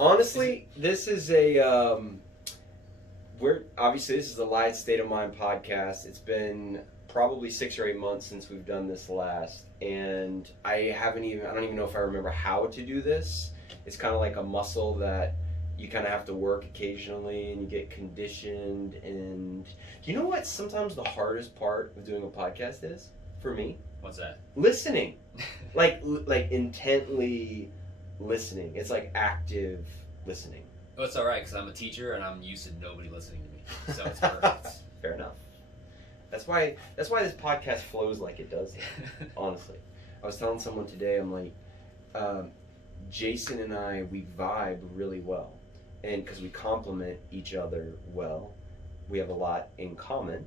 Honestly, this is this is the Live State of Mind podcast. It's been probably 6 or 8 months since we've done this last, and I don't even know if I remember how to do this. It's kind of like a muscle that you kind of have to work occasionally, and you get conditioned. And you know what? Sometimes the hardest part of doing a podcast is for me. What's that? Listening, like intently listening. It's like active listening. Oh, it's all right because I'm a teacher and I'm used to nobody listening to me, so it's perfect. Fair enough. That's why this podcast flows like it does. Honestly, I was telling someone today. I'm like, Jason and I, we vibe really well, and because we complement each other well, we have a lot in common,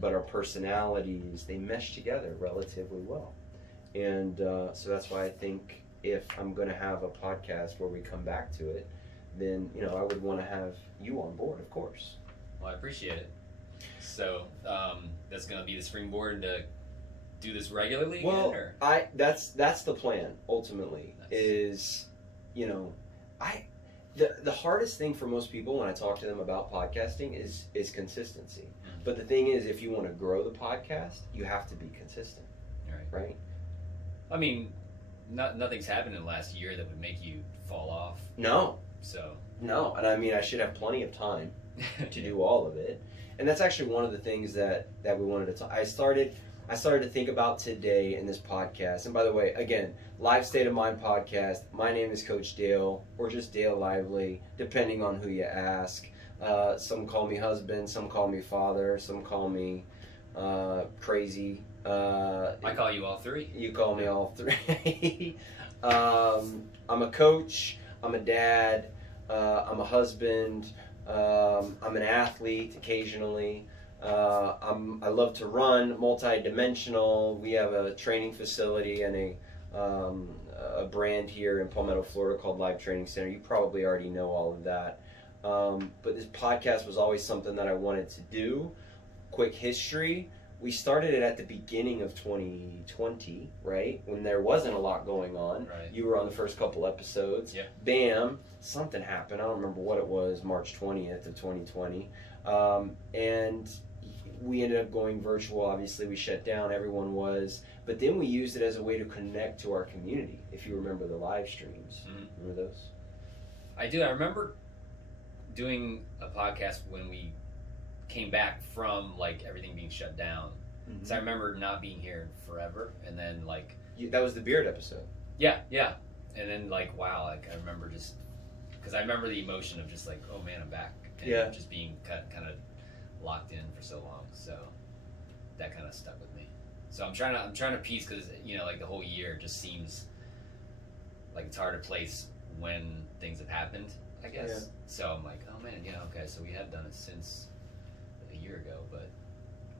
but our personalities, they mesh together relatively well, and so that's why I think if I'm going to have a podcast where we come back to it, then I would want to have you on board, of course. Well, I appreciate it. So that's going to be the springboard to do this regularly again? Well, or? That's the plan ultimately. Nice. Is the hardest thing for most people when I talk to them about podcasting is consistency. Mm-hmm. But the thing is, if you want to grow the podcast, you have to be consistent. Right? I mean, nothing's happened in the last year that would make you fall off. No. No, and I mean, I should have plenty of time to do all of it. And that's actually one of the things that we wanted to talk. I started to think about today in this podcast. And by the way, again, Live State of Mind podcast. My name is Coach Dale, or just Dale Lively, depending on who you ask. Some call me husband, some call me father, some call me crazy. I call you all three. You call me all three. I'm a coach. I'm a dad. I'm a husband. I'm an athlete occasionally. I love to run, multi-dimensional. We have a training facility and a brand here in Palmetto, Florida called Live Training Center. You probably already know all of that. But this podcast was always something that I wanted to do. Quick history. We started it at the beginning of 2020, right? When there wasn't a lot going on. Right. You were on the first couple episodes. Yeah. Bam, something happened. I don't remember what it was, March 20th of 2020. And we ended up going virtual. Obviously, we shut down. Everyone was. But then we used it as a way to connect to our community, if you remember the live streams. Mm-hmm. Remember those? I do. I remember doing a podcast when we came back from everything being shut down. Mm-hmm. So I remember not being here forever, and then that was the beard episode. Yeah, and then wow, I remember just because I remember the emotion of just oh man, I'm back, and just being kind of locked in for so long. So that kind of stuck with me. So I'm trying to piece because the whole year just seems like it's hard to place when things have happened, I guess. Yeah. So I'm like, oh man, okay, so we have done it since a year ago, but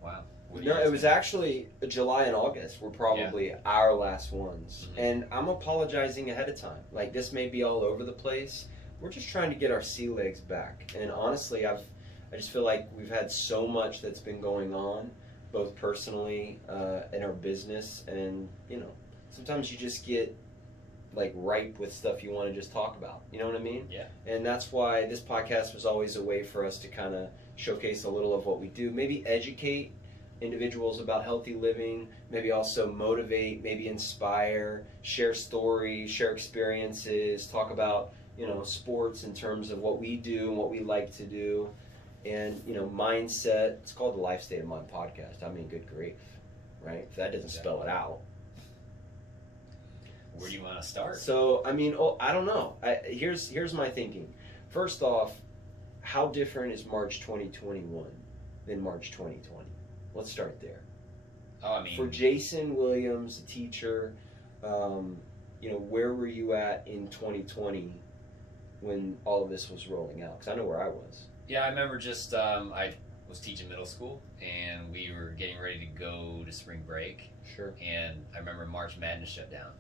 wow. No, it was actually July and August were probably our last ones. Mm-hmm. And I'm apologizing ahead of time. This may be all over the place. We're just trying to get our sea legs back. And honestly, I just feel like we've had so much that's been going on, both personally in our business, and sometimes you just get ripe with stuff you want to just talk about. You know what I mean? Yeah. And that's why this podcast was always a way for us to kind of showcase a little of what we do, maybe educate individuals about healthy living, maybe also motivate, maybe inspire, share stories, share experiences, talk about sports in terms of what we do and what we like to do, and mindset. It's called the Life State of Mind podcast. I mean, good grief, right? If that doesn't spell it out. Where do you want to start? So I mean, I don't know. Here's my thinking. First off, how different is March 2021 than March 2020? Let's start there. Oh, I mean, for Jason Williams, a teacher, where were you at in 2020 when all of this was rolling out? Because I know where I was. Yeah, I remember just I was teaching middle school, and we were getting ready to go to spring break. Sure. And I remember March Madness shut down.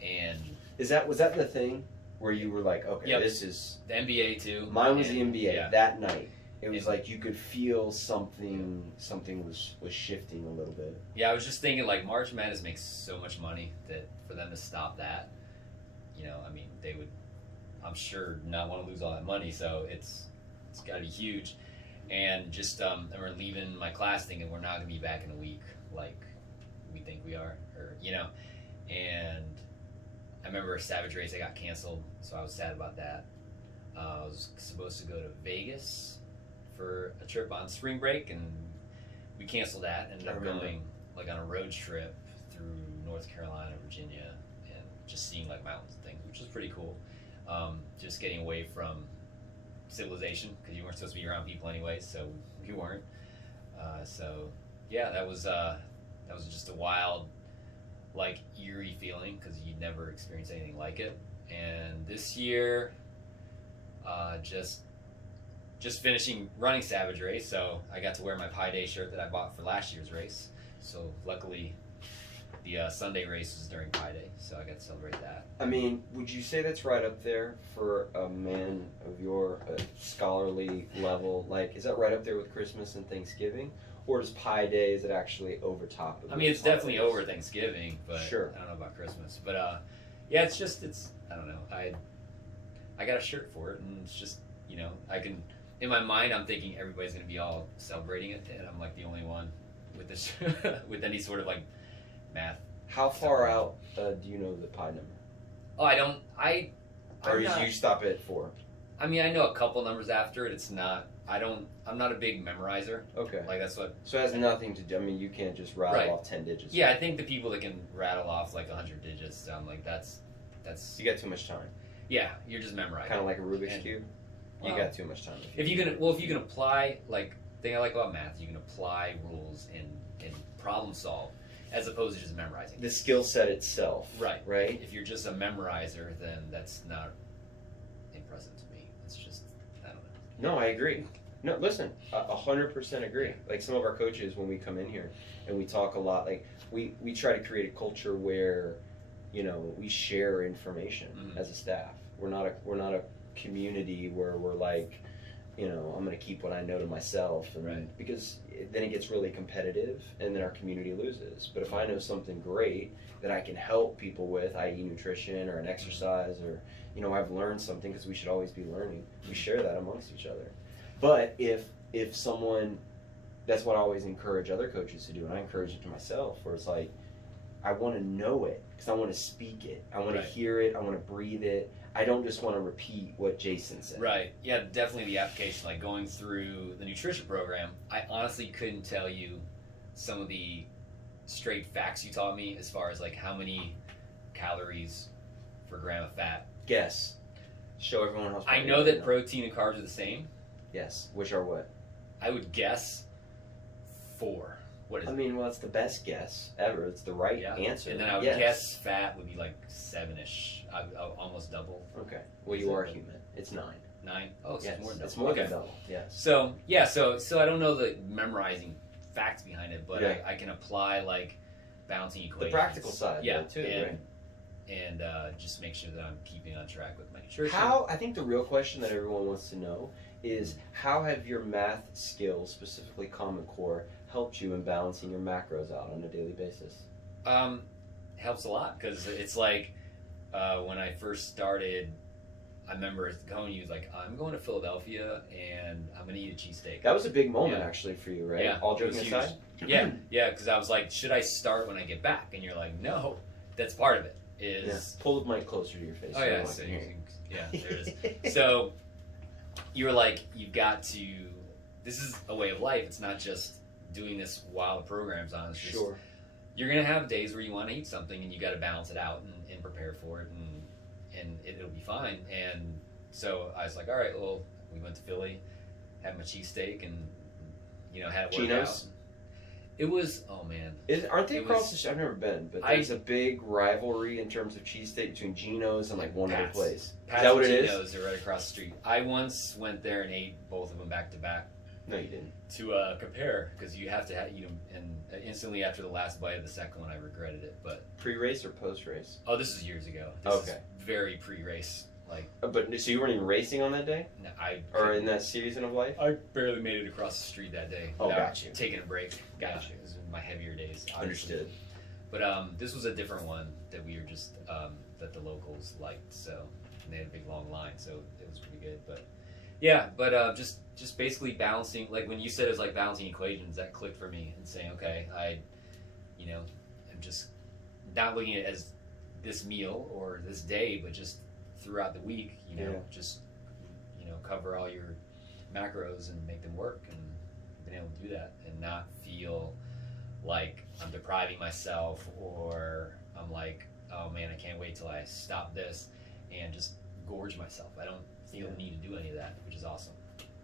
And was that the thing where you were like, okay, yep. This is the NBA too? Mine was the NBA. Yeah. That night. It was you could feel something was shifting a little bit. Yeah, I was just thinking March Madness makes so much money that for them to stop that, I mean, they would I'm sure not want to lose all that money, so it's got to be huge. And just and we're leaving my class thinking we're not gonna be back in a week, like we think we are, or And I remember a Savage race that got canceled, so I was sad about that. I was supposed to go to Vegas for a trip on spring break, and we canceled that. Ended up going like on a road trip through North Carolina, Virginia, and just seeing like mountains and things, which was pretty cool. Just getting away from civilization, because you weren't supposed to be around people anyway, so you weren't. So yeah, that was just a wild, like eerie feeling, because you'd never experienced anything like it. And this year, just finishing running Savage race, so I got to wear my Pi Day shirt that I bought for last year's race. So luckily, the Sunday race was during Pi Day, so I got to celebrate that. I mean, would you say that's right up there for a man of your scholarly level? Like, is that right up there with Christmas and Thanksgiving? Or does Pi Day, is it actually over top of it? I mean, it's definitely over Thanksgiving, but sure. I don't know about Christmas. But yeah, it's I don't know. I got a shirt for it, and it's just, I can, in my mind, I'm thinking everybody's going to be all celebrating it, and I'm like the only one with this, with any sort of like math. How far out do you know the pi number? Oh, I don't. Or you stop at 4? I mean, I know a couple numbers after it. It's not. I'm not a big memorizer. Okay. Like that's what. So it has nothing to do. I mean, you can't just rattle off 10 digits. Yeah, I think the people that can rattle off like 100 digits, like that's. You got too much time. Yeah, you're just memorizing. Kind of like a Rubik's cube. You got too much time. If you can apply, like, the thing I like about math, you can apply rules and problem solve, as opposed to just memorizing. The skill set itself. Right. Right? If you're just a memorizer, then that's not impressive to me. It's just, I don't know. No, I agree. No, listen, 100% agree. Like some of our coaches, when we come in here and we talk a lot, like we try to create a culture where, we share information as a staff. We're not a community where we're like, I'm going to keep what I know to myself, and because then it gets really competitive, and then our community loses. But if I know something great that I can help people with, i.e., nutrition or an exercise, or I've learned something, because we should always be learning. We share that amongst each other. But if someone, that's what I always encourage other coaches to do, and I encourage it to myself, where it's like, I want to know it because I want to speak it. I want to hear it. I want to breathe it. I don't just want to repeat what Jason said. Right. Yeah, definitely the application. Like going through the nutrition program, I honestly couldn't tell you some of the straight facts you taught me as far as like how many calories per gram of fat. Guess. Show everyone else. I know that protein and carbs are the same. Yes. Which are what? I would guess 4. What is it? I mean, well, it's the best guess ever. It's the right answer. And then I would guess fat would be like 7-ish. I'll almost double. Okay. Well, you are human. It's 9. 9? Oh, so it's more than double. It's more than double. Yes. So yeah, so I don't know the memorizing facts behind it, but I can apply like balancing equations. The practical side, too, right? And just make sure that I'm keeping on track with my nutrition. I think the real question that everyone wants to know is, how have your math skills, specifically Common Core, helped you in balancing your macros out on a daily basis? Helps a lot, because it's like when I first started, I remember going to you like, I'm going to Philadelphia and I'm going to eat a cheesesteak. That was a big moment actually for you, right? Yeah. All joking aside? Yeah, because I was like, should I start when I get back? And you're like, no, that's part of it. Pull the mic closer to your face. Oh yeah, so there it is. So you were like, you've got to, this is a way of life. It's not just doing this while the program's on. It's just, you're going to have days where you want to eat something and you got to balance it out and prepare for it, and it'll be fine. And so I was like, all right, well, we went to Philly, had my cheesesteak, and had it worked out. It was, oh man. Aren't they across the street? I've never been, but there's a big rivalry in terms of cheesesteak between Geno's and like one other place. Is that what it is? Geno's are right across the street. I once went there and ate both of them back to back. No, you didn't. To compare, because you have to eat them, and instantly after the last bite of the second one, I regretted it. But pre-race or post-race? Oh, this is years ago. This is very pre-race. Like, but so you weren't even racing on that day? No, or in that season of life? I barely made it across the street that day. Oh, got you. Taking a break. Got you. It was my heavier days. Obviously. Understood. But this was a different one that we were just that the locals liked. So and they had a big long line, so it was pretty good. But yeah, but just basically balancing, like when you said it was like balancing equations, that clicked for me, and saying, okay, I'm just not looking at it as this meal or this day, but just throughout the week, just cover all your macros and make them work, and been able to do that and not feel like I'm depriving myself, or I'm like, oh man, I can't wait till I stop this and just gorge myself. I don't feel the need to do any of that, which is awesome.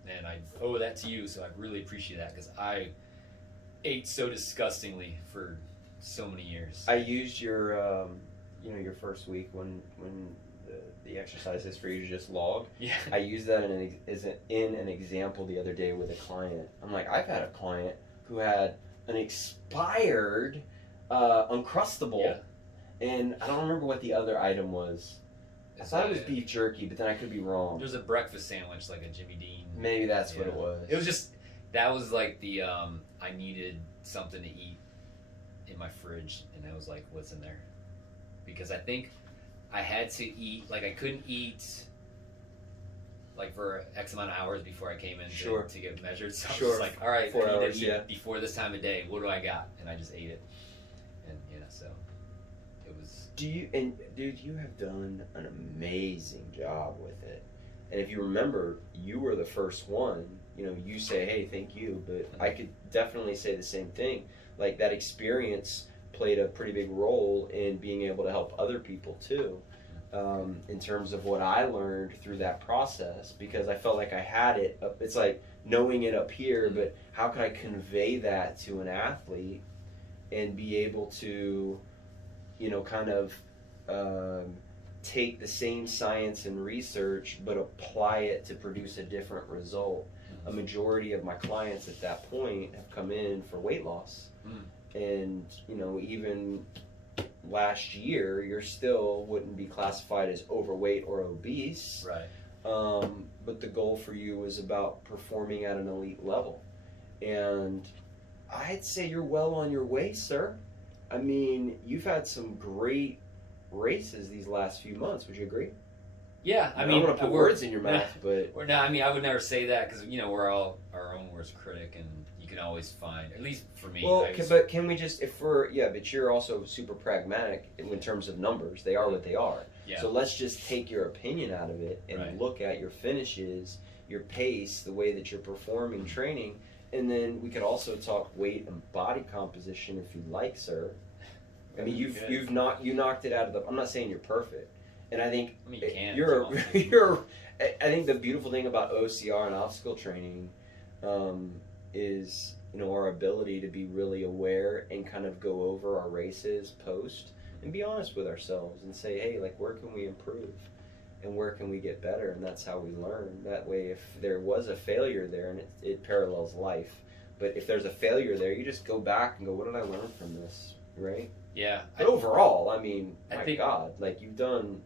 And I owe that to you, so I really appreciate that, because I ate so disgustingly for so many years. I used your your first week when the exercise is for you to just log. Yeah. I used that in an example the other day with a client. I'm like, I've had a client who had an expired Uncrustable, and I don't remember what the other item was. I thought it was beef jerky, but then I could be wrong. There's a breakfast sandwich, like a Jimmy Dean. Maybe that's what it was. It was just, that was like the, I needed something to eat in my fridge, and I was like, what's in there? Because I think I had to eat, like I couldn't eat like for X amount of hours before I came in to get measured. So I was like, all right, 4 I need hours, to eat before this time of day. What do I got? And I just ate it. And so it was. Dude, you have done an amazing job with it. And if you remember, you were the first one. You say, hey, thank you, but I could definitely say the same thing. Like, that experience played a pretty big role in being able to help other people too, in terms of what I learned through that process, because I felt like I had it. It's like knowing it up here, but how can I convey that to an athlete and be able to, kind of take the same science and research but apply it to produce a different result. A majority of my clients at that point have come in for weight loss. And even last year, you still wouldn't be classified as overweight or obese, right? But the goal for you was about performing at an elite level, and I'd say you're well on your way, sir. I mean, you've had some great races these last few months. Would you agree? Yeah, I don't want to put words in your mouth, but no, I mean, I would never say that, because we're all our own worst critic, and you can always find, at least for me. Well, but can we just, but you're also super pragmatic in terms of numbers. They are what they are. Yeah. So let's just take your opinion out of it and look at your finishes, your pace, the way that you're performing training, and then we could also talk weight and body composition if you'd like, sir. I mean, you knocked it out of the. I'm not saying you're perfect, and I think I think the beautiful thing about OCR and obstacle training is our ability to be really aware and kind of go over our races post and be honest with ourselves and say, hey, like, where can we improve and where can we get better? And that's how we learn. That way, if there was a failure there, and it parallels life, but if there's a failure there, you just go back and go, what did I learn from this, right? Yeah. But overall, I mean, my God, like, you've done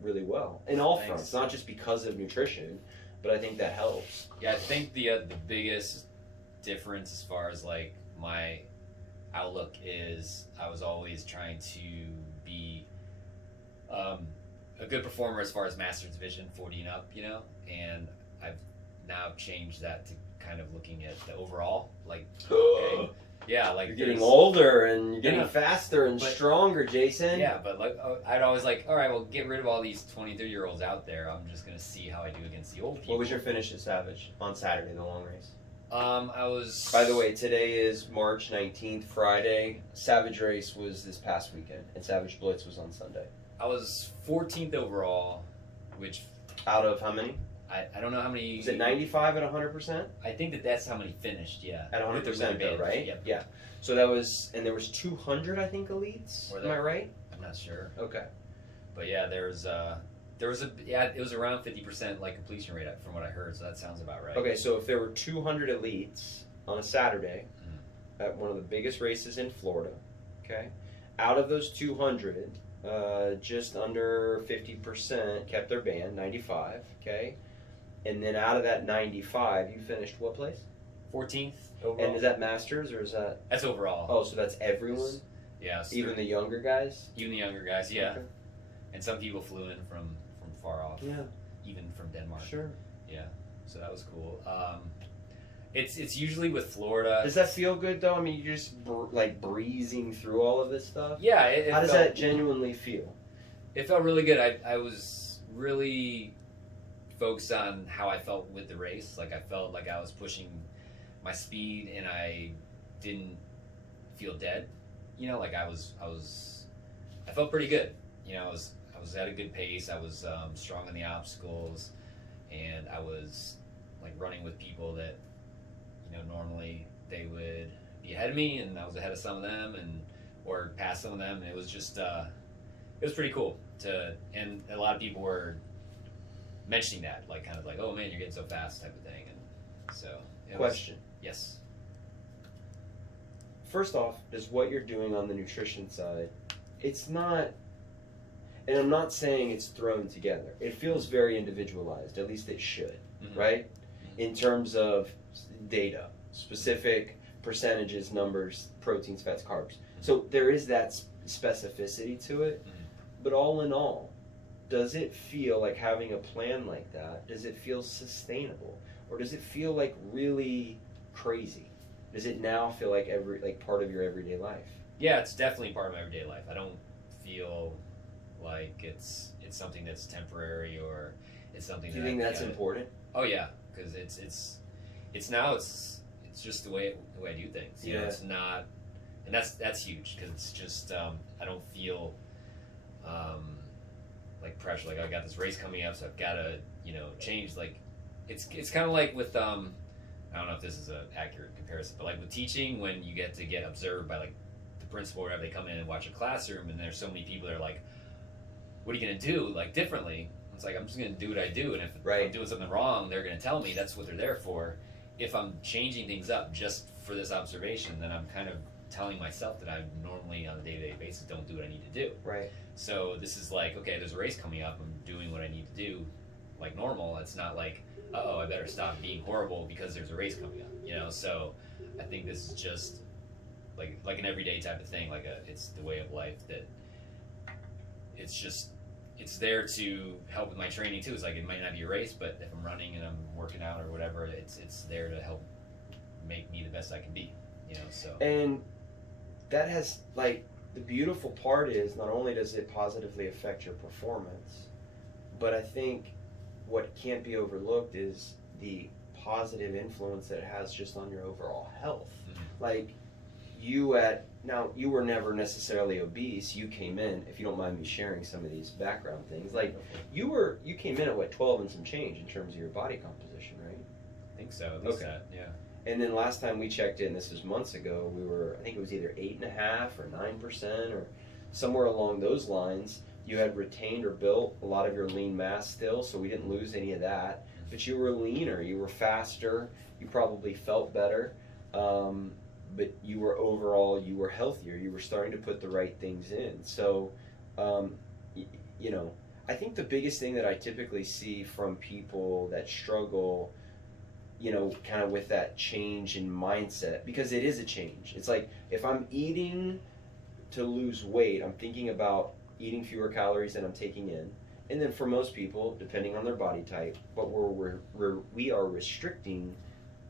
really well in all fronts, not just because of nutrition, but I think that helps. Yeah, I think the biggest difference as far as like my outlook is I was always trying to be a good performer as far as Masters Division 40 and up, and I've now changed that to kind of looking at the overall, like, okay, yeah, like you're getting older and you're getting faster and stronger, Jason. Yeah, but like I'd always like, all right, well, get rid of all these 20, 30-year-olds out there. I'm just gonna see how I do against the old people. What was your finish at Savage on Saturday, the long race? I was. By the way, today is March 19th, Friday. Savage race was this past weekend, and Savage Blitz was on Sunday. I was 14th overall, which out of how many? I don't know how many. Was it 95 at 100%? I think that's how many finished. Yeah. At 100% though, right? Yep. Yeah. So that was, and there was 200, I think, elites. Am I right? I'm not sure. Okay. But yeah, it was around 50% like completion rate from what I heard. So that sounds about right. Okay, so if there were 200 elites on a Saturday at one of the biggest races in Florida, okay, out of those 200, just under 50% kept their band, 95, okay? And then out of that 95, you finished what place? 14th overall. And is that Masters or is that? That's overall. Oh, so that's everyone? Yeah. Even the younger guys? Even the younger guys, yeah. Okay. And some people flew in from far off. Yeah. Even from Denmark. Sure. Yeah. So that was cool. It's usually with Florida. Does that feel good though? I mean, you're just like breezing through all of this stuff. Yeah. How does that genuinely feel? It felt really good. I was really focused on how I felt with the race. Like I felt like I was pushing my speed and I didn't feel dead. You know, like I felt pretty good. You know, I was at a good pace. I was strong in the obstacles, and I was like running with people that, you know, normally they would be ahead of me, and I was ahead of some of them, or past some of them. And it was just it was pretty cool and a lot of people were mentioning that, like kind of like, oh man, you're getting so fast type of thing. And so Question. Yes. First off, is what you're doing on the nutrition side, it's not, and I'm not saying it's thrown together. It feels very individualized, at least it should, right? In terms of data, specific percentages, numbers, proteins, fats, carbs. So there is that specificity to it, but all in all, does it feel like having a plan like that, does it feel sustainable? Or does it feel like really crazy? Does it now feel like part of your everyday life? Yeah, it's definitely part of my everyday life. I don't feel like it's something that's temporary or it's something. Do you think that's important? Oh yeah, because it's just the way I do things. You know, it's not, and that's huge because it's just I don't feel like pressure. Like I got this race coming up, so I've got to change. Like it's kind of like with I don't know if this is an accurate comparison, but like with teaching, when you get observed by like the principal or whatever, they come in and watch a classroom, and there's so many people that are like, "What are you gonna do like differently?" It's like I'm just gonna do what I do, and if I'm doing something wrong, they're gonna tell me. That's what they're there for. If I'm changing things up just for this observation, then I'm kind of telling myself that I normally on a day-to-day basis don't do what I need to do. Right. So this is like, okay, there's a race coming up. I'm doing what I need to do, like normal. It's not like, I better stop being horrible because there's a race coming up. You know. So I think this is just like an everyday type of thing. It's the way of life that it's there to help with my training too. It's like it might not be a race, but if I'm running and I'm working out or whatever, it's there to help make me the best I can be. You know. So. And that has the beautiful part is not only does it positively affect your performance, but I think what can't be overlooked is the positive influence that it has just on your overall health. Like you were never necessarily obese. You came in, if you don't mind me sharing some of these background things, like you came in at 12 and some change in terms of your body composition, right? I think so. At least that, yeah. And then last time we checked in, this was months ago, I think it was either 8.5% or 9% or somewhere along those lines. You had retained or built a lot of your lean mass still, so we didn't lose any of that. But you were leaner, you were faster, you probably felt better, but you were healthier. You were starting to put the right things in. So, I think the biggest thing that I typically see from people that struggle, kind of with that change in mindset, because it is a change. It's like if I'm eating to lose weight, I'm thinking about eating fewer calories than I'm taking in. And then for most people, depending on their body type, but we are restricting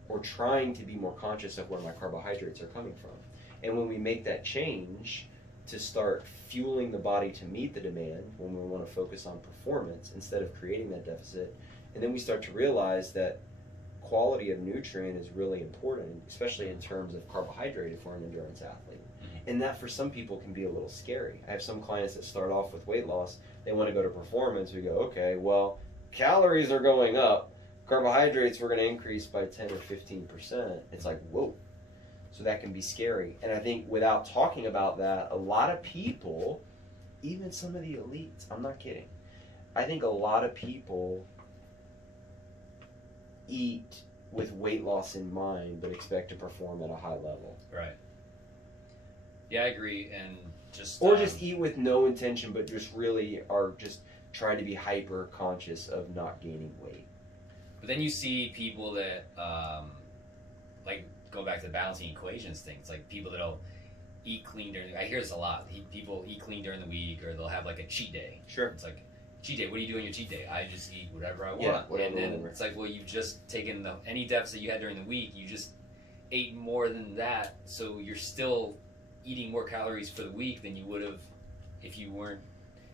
or trying to be more conscious of where my carbohydrates are coming from. And when we make that change to start fueling the body to meet the demand, when we want to focus on performance instead of creating that deficit, and then we start to realize that quality of nutrient is really important, especially in terms of carbohydrate if we're an endurance athlete. And that for some people can be a little scary. I have some clients that start off with weight loss, they want to go to performance. We go, okay, well, calories are going up, carbohydrates we're going to increase by 10 or 15%. It's like, whoa. So that can be scary. And I think without talking about that, a lot of people, even some of the elites, I'm not kidding, I think a lot of people eat with weight loss in mind but expect to perform at a high level. Right. Yeah, I agree. And just eat with no intention but just really are just trying to be hyper conscious of not gaining weight. But then you see people that go back to the balancing equations things, like people that'll eat clean I hear this a lot. People eat clean during the week, or they'll have like a cheat day. Sure. It's like, cheat day. What do you do on your cheat day? I just eat whatever I want. Yeah, whatever, and then whatever. it's like, well, you've just taken any deficit you had during the week. You just ate more than that, so you're still eating more calories for the week than you would have if you weren't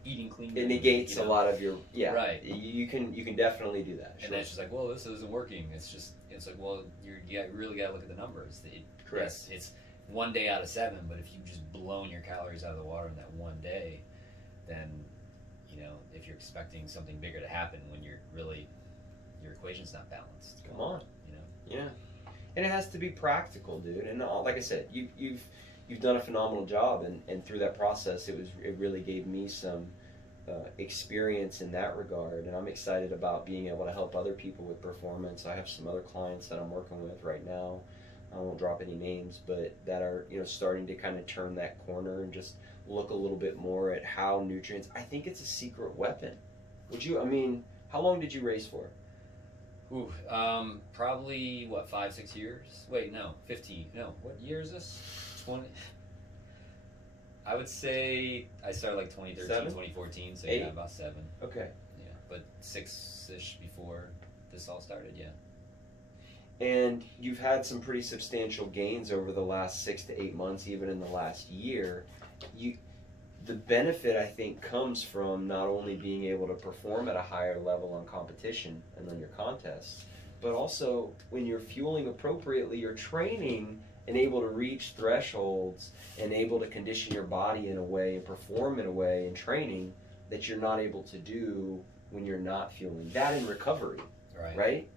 eating clean. It negates a lot of your right. You can definitely do that. And then it's just like, well, this isn't working. It's like, well, you really got to look at the numbers. Correct. Yes, it's 1 day out of 7, but if you've just blown your calories out of the water in that 1 day, then if you're expecting something bigger to happen when your equation's not balanced. Come on. Yeah. And it has to be practical, dude. And like I said, you've done a phenomenal job, and through that process, it really gave me some experience in that regard, and I'm excited about being able to help other people with performance. I have some other clients that I'm working with right now. I won't drop any names, but that are starting to kind of turn that corner and just look a little bit more at how nutrients. I think it's a secret weapon. How long did you race for? Ooh, probably 5-6 years. Wait, no, 15. No, what year is this? 20. I would say I started like 2013, 7? 2014, so 8? yeah, about 7. Okay. Yeah, but 6-ish before this all started, yeah. And you've had some pretty substantial gains over the last 6 to 8 months, even in the last year. The benefit, I think, comes from not only being able to perform at a higher level on competition and on your contests, but also when you're fueling appropriately, you're training and able to reach thresholds and able to condition your body in a way and perform in a way in training that you're not able to do when you're not fueling. That in recovery, right?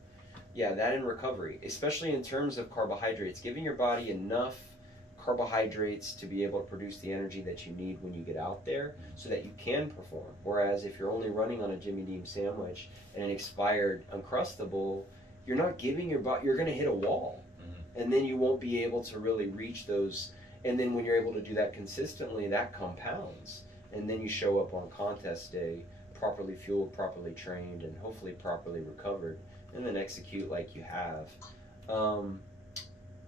Yeah, that in recovery, especially in terms of carbohydrates, giving your body enough carbohydrates to be able to produce the energy that you need when you get out there so that you can perform. Whereas if you're only running on a Jimmy Dean sandwich and an expired Uncrustable, you're not giving your body, you're going to hit a wall. And then you won't be able to really reach those. And then when you're able to do that consistently, that compounds. And then you show up on contest day properly fueled, properly trained, and hopefully properly recovered, and then execute like you have.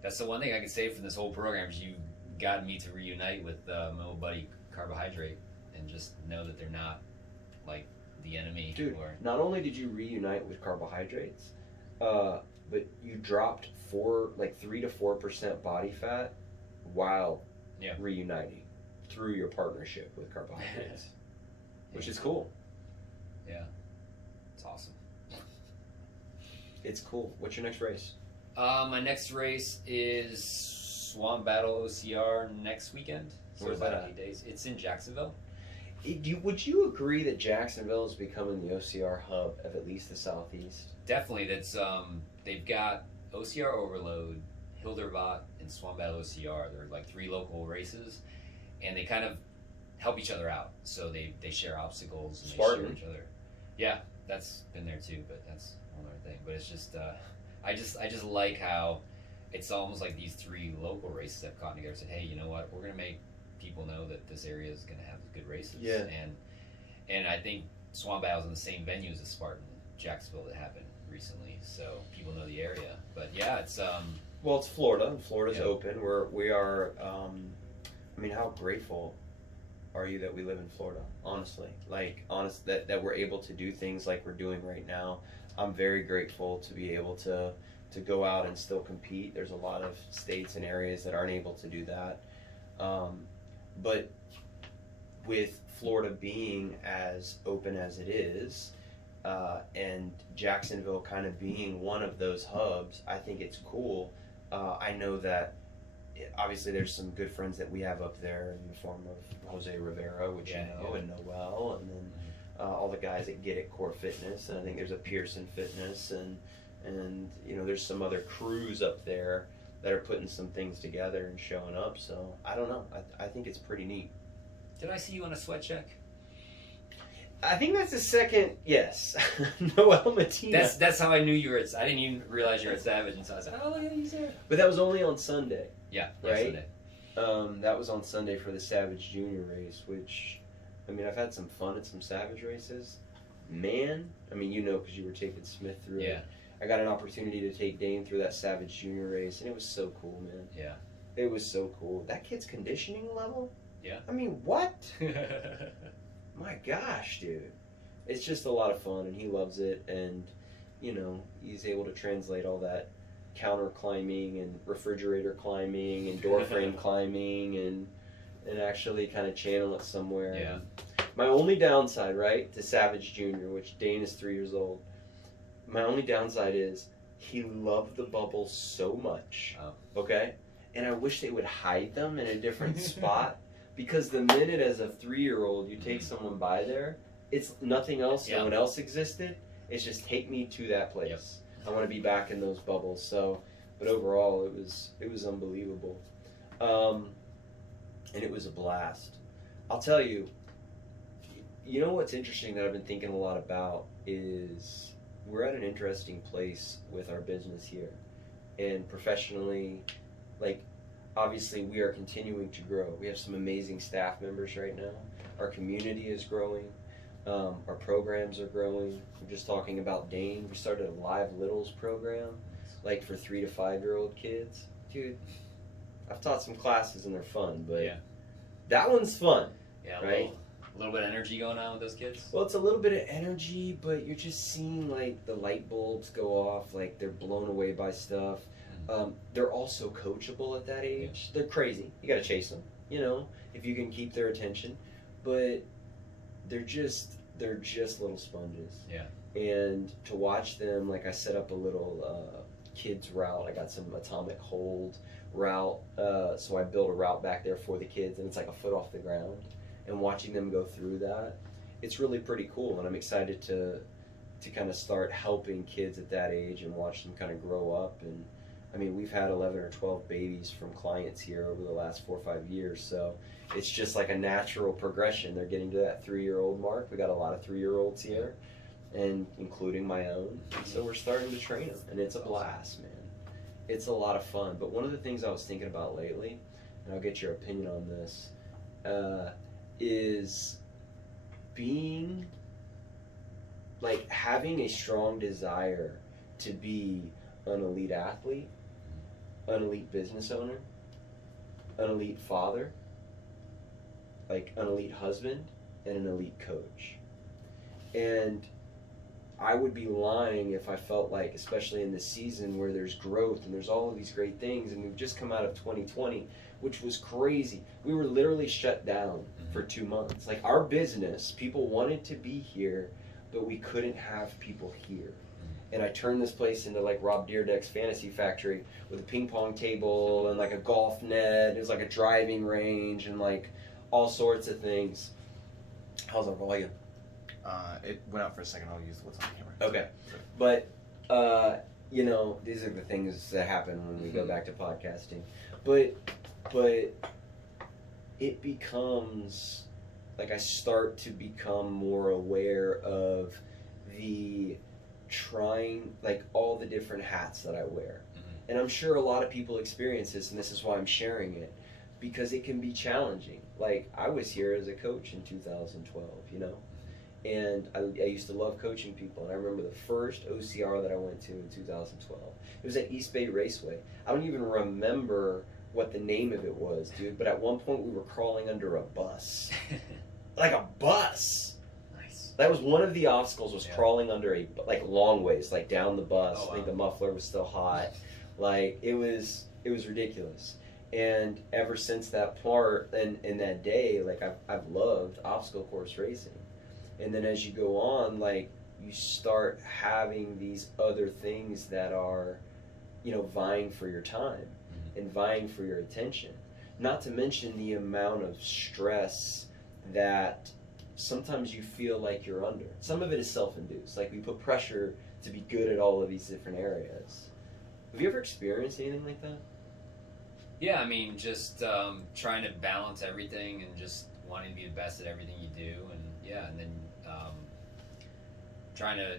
That's the one thing I can say from this whole program is you got me to reunite with my old buddy Carbohydrate and just know that they're not like the enemy. Dude, not only did you reunite with Carbohydrates, but you dropped 3 to 4% body fat while reuniting through your partnership with Carbohydrates, which is cool. Yeah, it's awesome. It's cool. What's your next race? My next race is Swamp Battle OCR next weekend. So Where's about that at? 8 days. It's in Jacksonville. Would you agree that Jacksonville is becoming the OCR hub of at least the Southeast? Definitely. That's they've got OCR Overload, Hildervat, and Swamp Battle OCR. They're like 3 local races, and they kind of help each other out. So they share obstacles and Spartan. they share each other. Yeah, that's been there too, but that's one other thing. But it's just I just like how it's almost like these 3 local races have gotten together and said, hey, you know what, we're gonna make people know that this area is gonna have good races. Yeah. And I think Swamp Battle's in the same venue as the Spartan Jacksonville that happened recently, so people know the area. But yeah, it's well, it's Florida, and Florida's open. We are. How grateful are you that we live in Florida? Honestly, that we're able to do things like we're doing right now. I'm very grateful to be able to go out and still compete. There's a lot of states and areas that aren't able to do that, but with Florida being as open as it is, and Jacksonville kind of being one of those hubs, I think it's cool. I know that obviously there's some good friends that we have up there in the form of Jose Rivera, which and Noel, and then all the guys at Get It Core Fitness, and I think there's a Pearson Fitness, and there's some other crews up there that are putting some things together and showing up. So I don't know. I think it's pretty neat. Did I see you on a sweat check? I think that's the second. Yes, Noel Matina. That's how I knew you were at. I didn't even realize you were at Savage until I said, "Oh, look at you there." But that was only on Sunday. Yeah, right. Sunday. That was on Sunday for the Savage Junior race, which, I've had some fun at some Savage races. Man, because you were taking Smith through it. I got an opportunity to take Dane through that Savage Junior race, and it was so cool, man. Yeah. It was so cool. That kid's conditioning level? Yeah. What? My gosh, dude. it's just a lot of fun, and he loves it. And he's able to translate all that counter climbing and refrigerator climbing and door frame climbing and actually kind of channel it somewhere. Yeah. My only downside, right, to Savage Jr., which Dane is 3 years old, my only downside is he loved the bubbles so much. Oh. Okay? And I wish they would hide them in a different spot, because the minute as a 3-year-old you take someone by there, it's nothing else, no one else existed. It's just take me to that place. Yep. I want to be back in those bubbles. So, but overall, it was unbelievable, and it was a blast. I'll tell you. You know what's interesting that I've been thinking a lot about is we're at an interesting place with our business here, and professionally, like obviously we are continuing to grow. We have some amazing staff members right now. Our community is growing. Our programs are growing. We're just talking about Dane. We started a Live Littles program, like for 3 to 5-year-old kids. Dude, I've taught some classes and they're fun, but that one's fun. Yeah, right? A little bit of energy going on with those kids? Well, it's a little bit of energy, but you're just seeing like the light bulbs go off, like they're blown away by stuff. They're also coachable at that age. Yeah. They're crazy. You gotta chase them, if you can keep their attention. But they're just little sponges. Yeah. And to watch them, like I set up a little kids route. I got some atomic hold route, so I built a route back there for the kids, and it's like a foot off the ground. And watching them go through that, it's really pretty cool. And I'm excited to kind of start helping kids at that age and watch them kind of grow up. And I mean, we've had 11 or 12 babies from clients here over the last 4 or 5 years, so it's just like a natural progression. They're getting to that 3-year-old mark. We got a lot of 3-year-olds here, and including my own. So we're starting to train them, and it's a blast, man. It's a lot of fun. But one of the things I was thinking about lately, and I'll get your opinion on this, is being, like, having a strong desire to be an elite athlete, an elite business owner, an elite father, like an elite husband, and an elite coach. And I would be lying if I felt like, especially in this season where there's growth and there's all of these great things, and we've just come out of 2020, which was crazy. We were literally shut down for 2 months. Like, our business, people wanted to be here, but we couldn't have people here. And I turned this place into like Rob Dyrdek's fantasy factory with a ping pong table and like a golf net. It was like a driving range and like all sorts of things. How's our volume? It went out for a second. I'll use what's on camera. Okay. But, these are the things that happen when we go back to podcasting. But it becomes, like, I start to become more aware of the trying, like, all the different hats that I wear. And I'm sure a lot of people experience this, and this is why I'm sharing it, because it can be challenging. Like, I was here as a coach in 2012, and I used to love coaching people. And I remember the first OCR that I went to in 2012. It was at East Bay Raceway. I don't even remember what the name of it was, dude, but at one point we were crawling under a bus. Like a bus! Nice. That was one of the obstacles, was crawling under a, like, long ways, like down the bus. Oh, wow. I think the muffler was still hot. Like, it was ridiculous. And ever since that part and that day, like, I've loved obstacle course racing. And then as you go on, like, you start having these other things that are, vying for your time and vying for your attention. Not to mention the amount of stress that sometimes you feel like you're under. Some of it is self-induced. Like, we put pressure to be good at all of these different areas. Have you ever experienced anything like that? Yeah, I mean, just trying to balance everything and just wanting to be the best at everything you do, and and then trying to,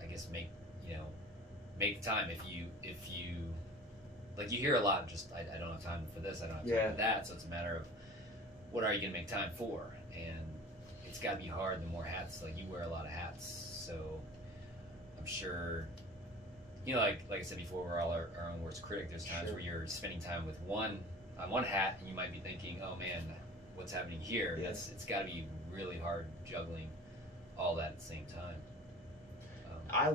I guess, make time. If you like, you hear a lot, just I don't have time for this, I don't have time for that, so it's a matter of what are you going to make time for, and it's got to be hard. The more hats, like, you wear a lot of hats, so I'm sure. Like I said before, we're all our own worst critic. There's times where you're spending time with one hat, and you might be thinking, "Oh man, what's happening here?" It's got to be really hard juggling all that at the same time. I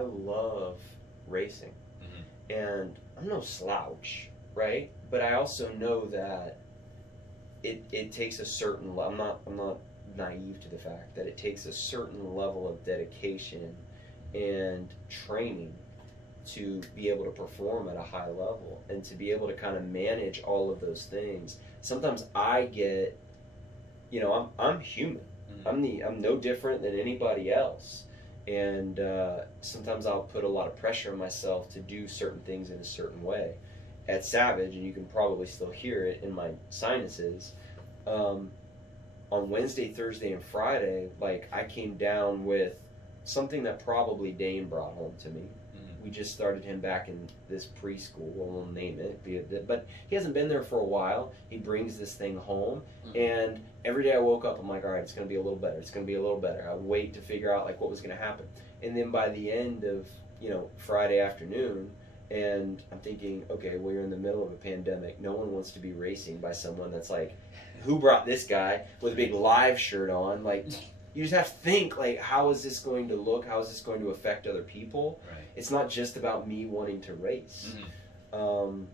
love racing, Mhm. and I'm no slouch, right? But I also know that it takes a certain I'm not naive to the fact that it takes a certain level of dedication and training to be able to perform at a high level and to be able to kind of manage all of those things. Sometimes I get, I'm human. Mhm. I'm no different than anybody else, and sometimes I'll put a lot of pressure on myself to do certain things in a certain way. At Savage, and you can probably still hear it in my sinuses. Um, on Wednesday, Thursday, and Friday, like I came down with something that probably Dane brought home to me. Mhm. We just started him back in this preschool. We'll name it, but he hasn't been there for a while. He brings this thing home, Mhm. and every day I woke up, I'm like, all right, it's going to be a little better. It's going to be a little better. I would wait to figure out like what was going to happen, and then by the end of Friday afternoon. And I'm thinking, okay, well, you're in the middle of a pandemic. No one wants to be racing by someone that's like, who brought this guy with a big live shirt on? Like, you just have to think, like, how is this going to look? How is this going to affect other people? Right. It's not just about me wanting to race. Mhm.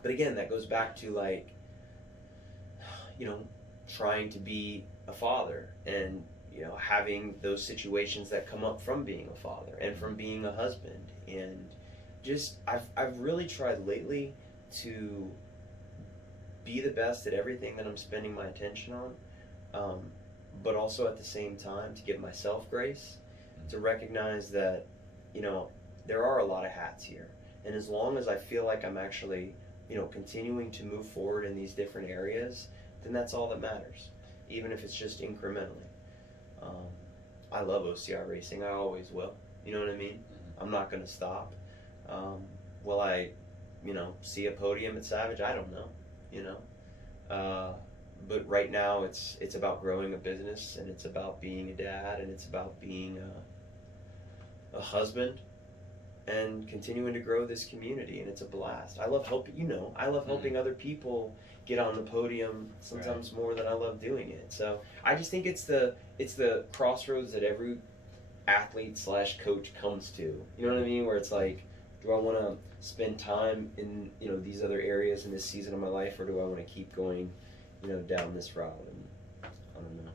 But again, that goes back to, like, trying to be a father and, having those situations that come up from being a father and from being a husband. And just, I've really tried lately to be the best at everything that I'm spending my attention on, but also at the same time to give myself grace, to recognize that, there are a lot of hats here. And as long as I feel like I'm actually, continuing to move forward in these different areas, then that's all that matters, even if it's just incrementally. I love OCR racing. I always will. You know what I mean? Mhm. I'm not going to stop. Will I, see a podium at Savage? I don't know. You know, but right now it's about growing a business, and it's about being a dad, and it's about being a husband, and continuing to grow this community. And it's a blast. I love helping. I love helping other people get on the podium sometimes more than I love doing it. So I just think it's the crossroads that every athlete / coach comes to. You know what I mean? Where it's like, do I want to spend time in these other areas in this season of my life, or do I want to keep going down this route? And I don't know.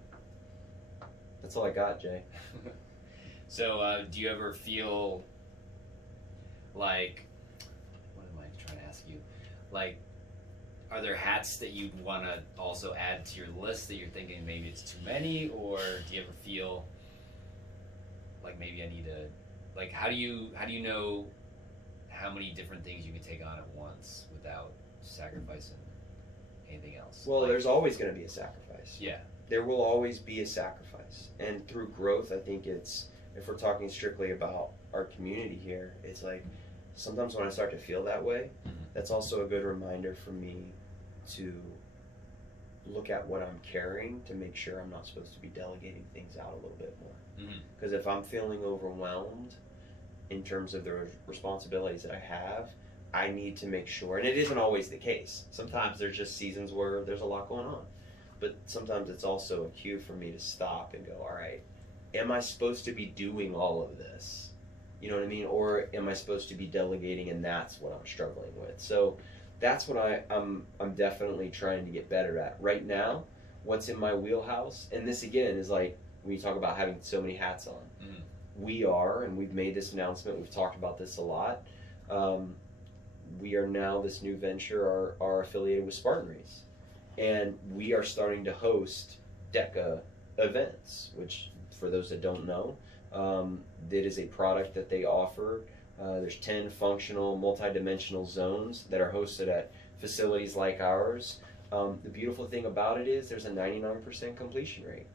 That's all I got, Jay. So, do you ever feel like, what am I trying to ask you? Like, are there hats that you'd want to also add to your list that you're thinking maybe it's too many, or do you ever feel like maybe I need to, like, how do you know how many different things you can take on at once without sacrificing anything else? Well, like, there's always going to be a sacrifice. Yeah. There will always be a sacrifice. And through growth, I think if we're talking strictly about our community here, it's like sometimes when I start to feel that way, that's also a good reminder for me to look at what I'm carrying to make sure I'm not supposed to be delegating things out a little bit more. Because if I'm feeling overwhelmed in terms of the responsibilities that I have, I need to make sure, and it isn't always the case. Sometimes there's just seasons where there's a lot going on. But sometimes it's also a cue for me to stop and go, all right, am I supposed to be doing all of this? You know what I mean? Or am I supposed to be delegating, and that's what I'm struggling with? So that's what I'm definitely trying to get better at. Right now, what's in my wheelhouse, and this again is like when you talk about having so many hats on. We are, and we've made this announcement, we've talked about this a lot, we are now, this new venture, are affiliated with Spartan Race. And we are starting to host DECA events, which, for those that don't know, that is a product that they offer. There's 10 functional, multi-dimensional zones that are hosted at facilities like ours. The beautiful thing about it is there's a 99% completion rate.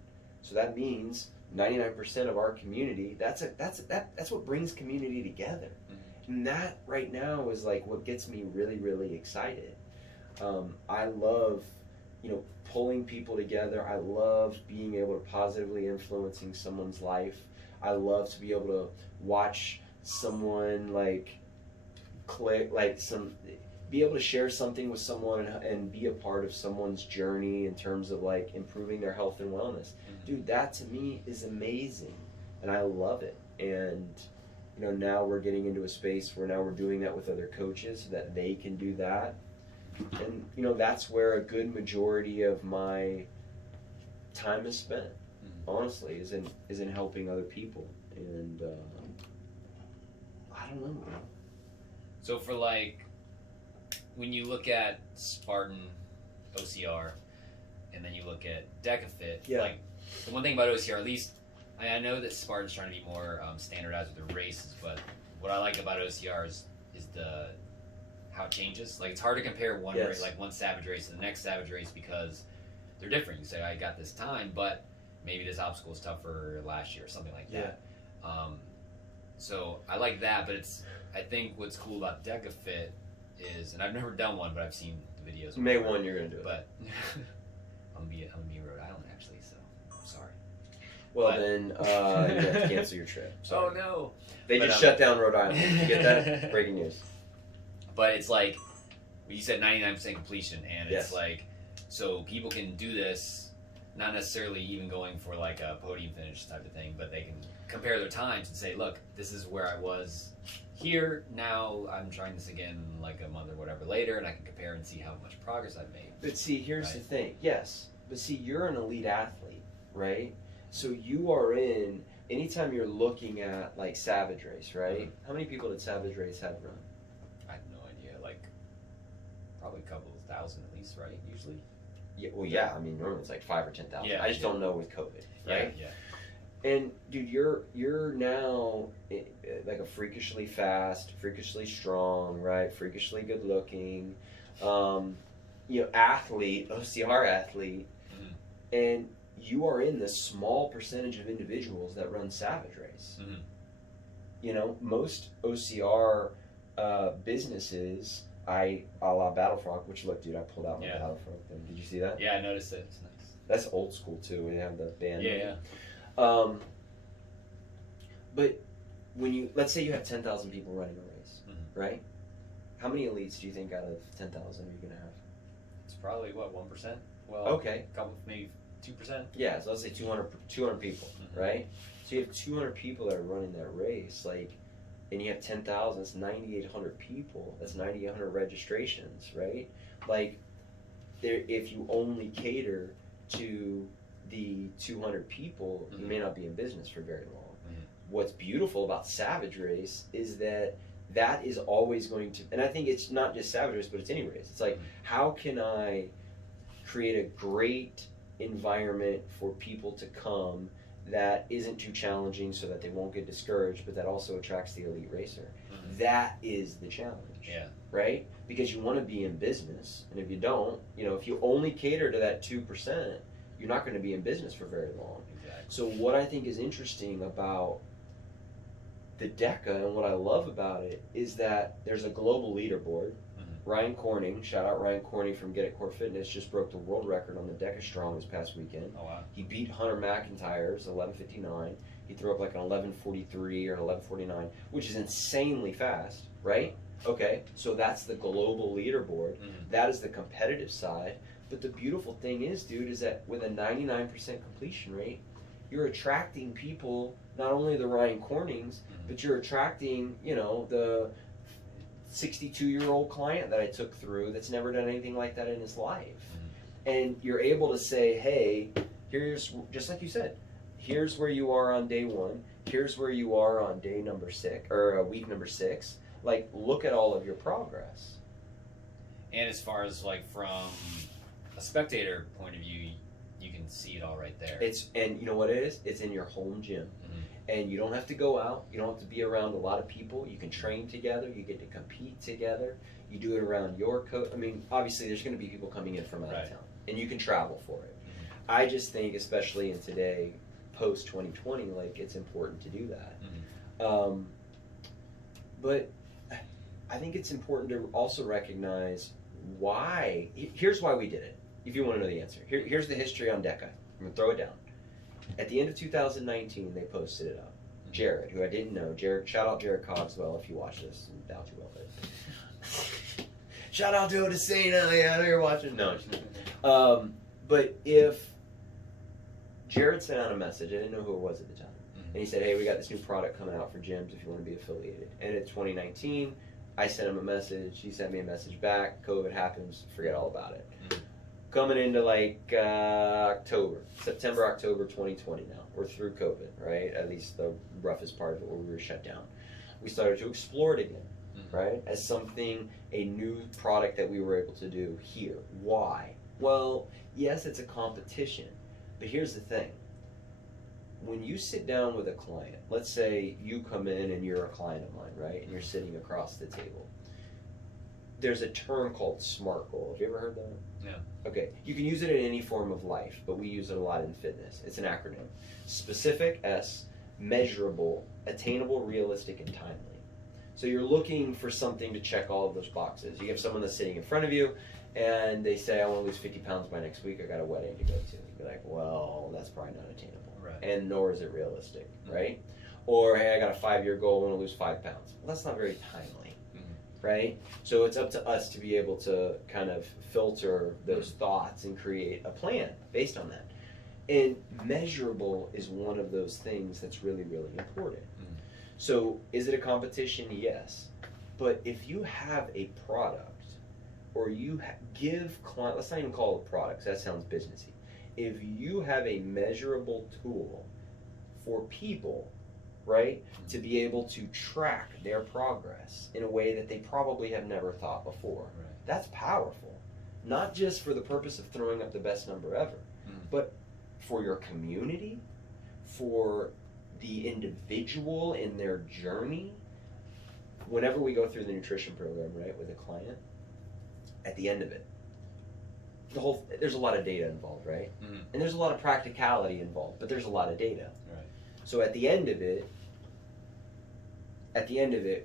So that means 99% of our community, that's what brings community together. And that right now is like what gets me really, really excited. I love pulling people together. I love being able to positively influencing someone's life. I love to be able to watch someone like click, like be able to share something with someone and be a part of someone's journey in terms of like improving their health and wellness, dude, that to me is amazing, and I love it. And you know, now we're getting into a space where now we're doing that with other coaches so that they can do that. And you know, that's where a good majority of my time is spent, honestly, is in helping other people. And I don't know, man. So for like, when you look at Spartan OCR and then you look at DecaFit, like the one thing about OCR, at least I know that Spartan's trying to be more standardized with the races, but what I like about OCR is the how it changes. Like, it's hard to compare one race, like one Savage race to the next Savage race, because they're different. You say, I got this time, but maybe this obstacle is tougher last year or something like that. So I like that, but I think what's cool about DecaFit is, and I've never done one, but I've seen the videos. May 1 you're gonna do it. But I'm gonna be in Rhode Island actually, so I'm sorry. Well, then you have to cancel your trip. Oh no! They just shut down Rhode Island. Did you get that? Breaking news. But it's like, you said 99% completion, and it's like, so people can do this, not necessarily even going for like a podium finish type of thing, but they can compare their times and say, look, this is where I was here, now I'm trying this again like a month or whatever later, and I can compare and see how much progress I've made. But see, here's the thing. Yes, but see, you're an elite athlete, right? So you are in, anytime you're looking at like Savage Race, right? How many people did Savage Race have run? I have no idea, like probably a couple of thousand at least, right? Usually. Yeah, well, yeah. I mean, normally it's like 5,000 or 10,000. I just don't know with COVID, right? Yeah. And dude, you're now like a freakishly fast, freakishly strong, right? Freakishly good looking, athlete, OCR athlete, and you are in the small percentage of individuals that run Savage Race. You know, most OCR businesses, a la Battlefrog, which look, dude, I pulled out my Battlefrog thing. Did you see that? Yeah, I noticed it. It's nice. That's old school too. We have the band. Yeah. But when let's say you have 10,000 people running a race, right? How many elites do you think out of 10,000 are you going to have? It's probably, what, 1%? Well, okay. A couple, maybe 2%? Yeah, so let's say 200 people, right? So you have 200 people that are running that race, like, and you have 10,000, that's 9,800 people, that's 9,800 registrations, right? Like, if you only cater to the 200 people, you may not be in business for very long. What's beautiful about Savage Race is that is always going to, and I think it's not just Savage Race, but it's any race. It's like, how can I create a great environment for people to come that isn't too challenging so that they won't get discouraged, but that also attracts the elite racer? That is the challenge, right? Because you want to be in business, and if you don't, if you only cater to that 2%, you're not going to be in business for very long. So what I think is interesting about the DECA and what I love about it is that there's a global leaderboard. Ryan Corning, shout out Ryan Corning from Get It Core Fitness, just broke the world record on the DECA Strong this past weekend. Oh, wow. He beat Hunter McIntyre's 11:59. He threw up like an 11:43 or an 11:49, which is insanely fast, right? Okay, so that's the global leaderboard. That is the competitive side. But the beautiful thing is, dude, is that with a 99% completion rate, you're attracting people, not only the Ryan Cornings, but you're attracting, the 62-year-old client that I took through that's never done anything like that in his life. And you're able to say, hey, here's, just like you said, here's where you are on day 1, here's where you are on day number 6, or week number 6. Like, look at all of your progress. And as far as, like, from a spectator point of view, you can see it all right there. And you know what it is? It's in your home gym. And you don't have to go out. You don't have to be around a lot of people. You can train together. You get to compete together. You do it around your coach. I mean, obviously, there's going to be people coming in from out of town. And you can travel for it. I just think, especially in today, post-2020, like, it's important to do that. But I think it's important to also recognize why. Here's why we did it, if you want to know the answer. Here's the history on DECA. I'm going to throw it down. At the end of 2019, they posted it up. Jared, who I didn't know, shout out Jared Cogswell if you watch this, I doubt you will, but Shout out to Odessena. Yeah, I know you're watching. No. But if Jared sent out a message, I didn't know who it was at the time, and he said, hey, we got this new product coming out for gyms if you want to be affiliated. And in 2019, I sent him a message. He sent me a message back. COVID happens. Forget all about it. Coming into like September, October 2020 now. We're through COVID, right? At least the roughest part of it where we were shut down. We started to explore it again, right? As something, a new product that we were able to do here. Why? Well, yes, it's a competition, but here's the thing. When you sit down with a client, let's say you come in and you're a client of mine, right? And you're sitting across the table. There's a term called SMART goal. Have you ever heard that? No. Okay. You can use it in any form of life, but we use it a lot in fitness. It's an acronym. Specific, S, measurable, attainable, realistic, and timely. So you're looking for something to check all of those boxes. You have someone that's sitting in front of you, and they say, I want to lose 50 pounds by next week. I got a wedding to go to. You'd be like, well, that's probably not attainable. Right. And nor is it realistic, right? Or, hey, I got a 5-year goal. I want to lose 5 pounds. Well, that's not very timely, right? So it's up to us to be able to kind of filter those thoughts and create a plan based on that. And measurable is one of those things that's really, really important. So is it a competition? Yes. But if you have a product or you give clients, let's not even call it a product, that sounds businessy. If you have a measurable tool for people, right, to be able to track their progress in a way that they probably have never thought before, that's powerful. Not just for the purpose of throwing up the best number ever, but for your community, for the individual in their journey. Whenever we go through the nutrition program, right, with a client, at the end of it, there's a lot of data involved, right? And there's a lot of practicality involved, but there's a lot of data. Right. So at the end of it,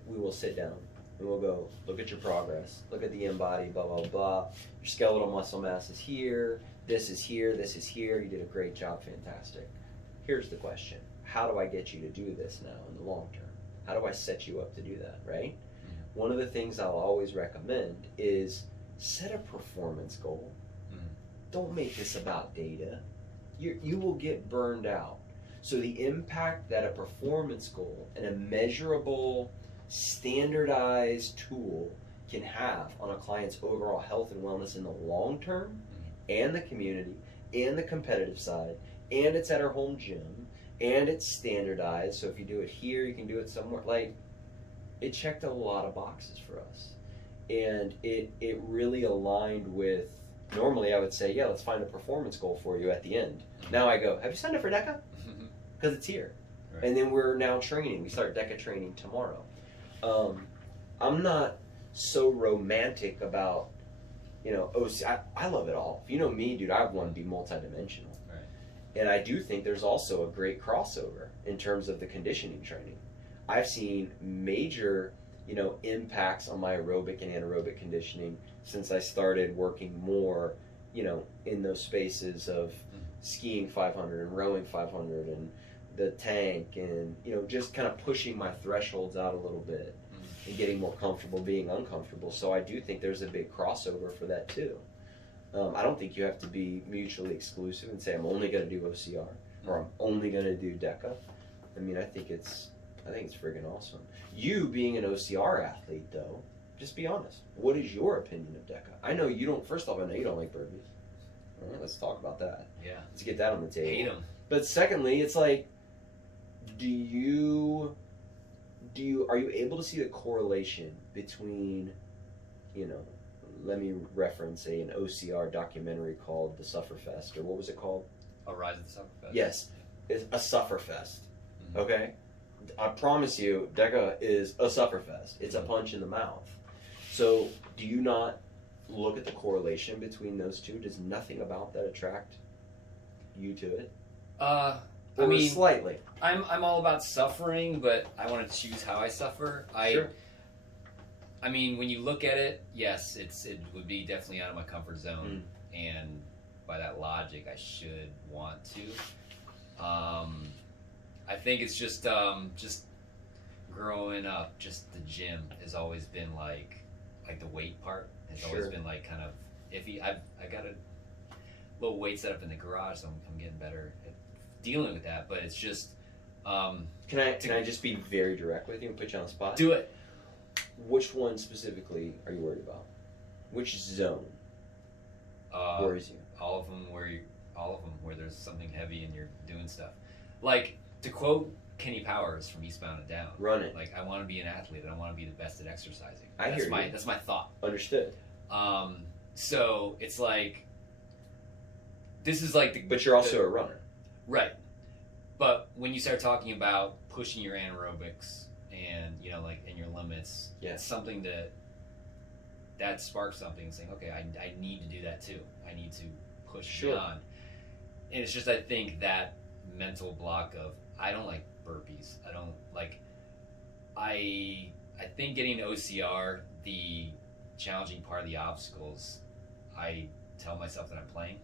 we will sit down and we'll go, look at your progress, look at the in-body, blah, blah, blah. Your skeletal muscle mass is here, this is here, this is here. You did a great job, fantastic. Here's the question. How do I get you to do this now in the long term? How do I set you up to do that, right? One of the things I'll always recommend is set a performance goal. Don't make this about data. You will get burned out. So the impact that a performance goal and a measurable, standardized tool can have on a client's overall health and wellness in the long term, and the community, and the competitive side, and it's at our home gym, and it's standardized, so if you do it here, you can do it somewhere. Like, it checked a lot of boxes for us. And it really aligned with, normally I would say, yeah, let's find a performance goal for you at the end. Now I go, have you signed up for DECA? Because it's here. Right. And then we're now training. We start DECA training tomorrow. I'm not so romantic about, I love it all. If you know me, dude, I want to be multidimensional. Right. And I do think there's also a great crossover in terms of the conditioning training. I've seen major, impacts on my aerobic and anaerobic conditioning since I started working more, in those spaces of skiing 500 and rowing 500 and the tank and, just kind of pushing my thresholds out a little bit and getting more comfortable being uncomfortable. So I do think there's a big crossover for that too. I don't think you have to be mutually exclusive and say, I'm only going to do OCR or I'm only going to do DECA. I mean, I think it's friggin' awesome. You being an OCR athlete, though, just be honest. What is your opinion of DECA? I know you don't. First off, I know you don't like burpees. All right, let's talk about that. Yeah. Let's get that on the table. Hate them. But secondly, it's like, are you able to see the correlation between, let me reference an OCR documentary called The Sufferfest, or what was it called? Oh, Rise of the Sufferfest. Yes, it's a Sufferfest. Okay. I promise you, DECA is a sufferfest. It's a punch in the mouth. So, do you not look at the correlation between those two? Does nothing about that attract you to it? I mean, slightly. I'm all about suffering, but I want to choose how I suffer. Sure. I mean, when you look at it, yes, it would be definitely out of my comfort zone, and by that logic, I should want to. I think it's just growing up, just the gym has always been like, like the weight part has Sure. always been like kind of iffy. I got a little weight set up in the garage, so I'm getting better at dealing with that. But it's just Can I just be very direct with you and put you on the spot? do it. Which one specifically are you worried about? Which zone worries you? All of them where there's something heavy and you're doing stuff. Like to quote Kenny Powers from Eastbound and Down. Run it. Like I want to be an athlete. I want to be the best at exercising. I hear you. That's my thought. Understood. So it's like this is like the. But you're also a runner. Right. But when you start talking about pushing your anaerobics and like in your limits, it's something that sparks something, saying, okay, I need to do that too. I need to push beyond. And it's just I think that mental block of I don't like burpees. I don't like. I think getting OCR, the challenging part of the obstacles, I tell myself that I'm playing.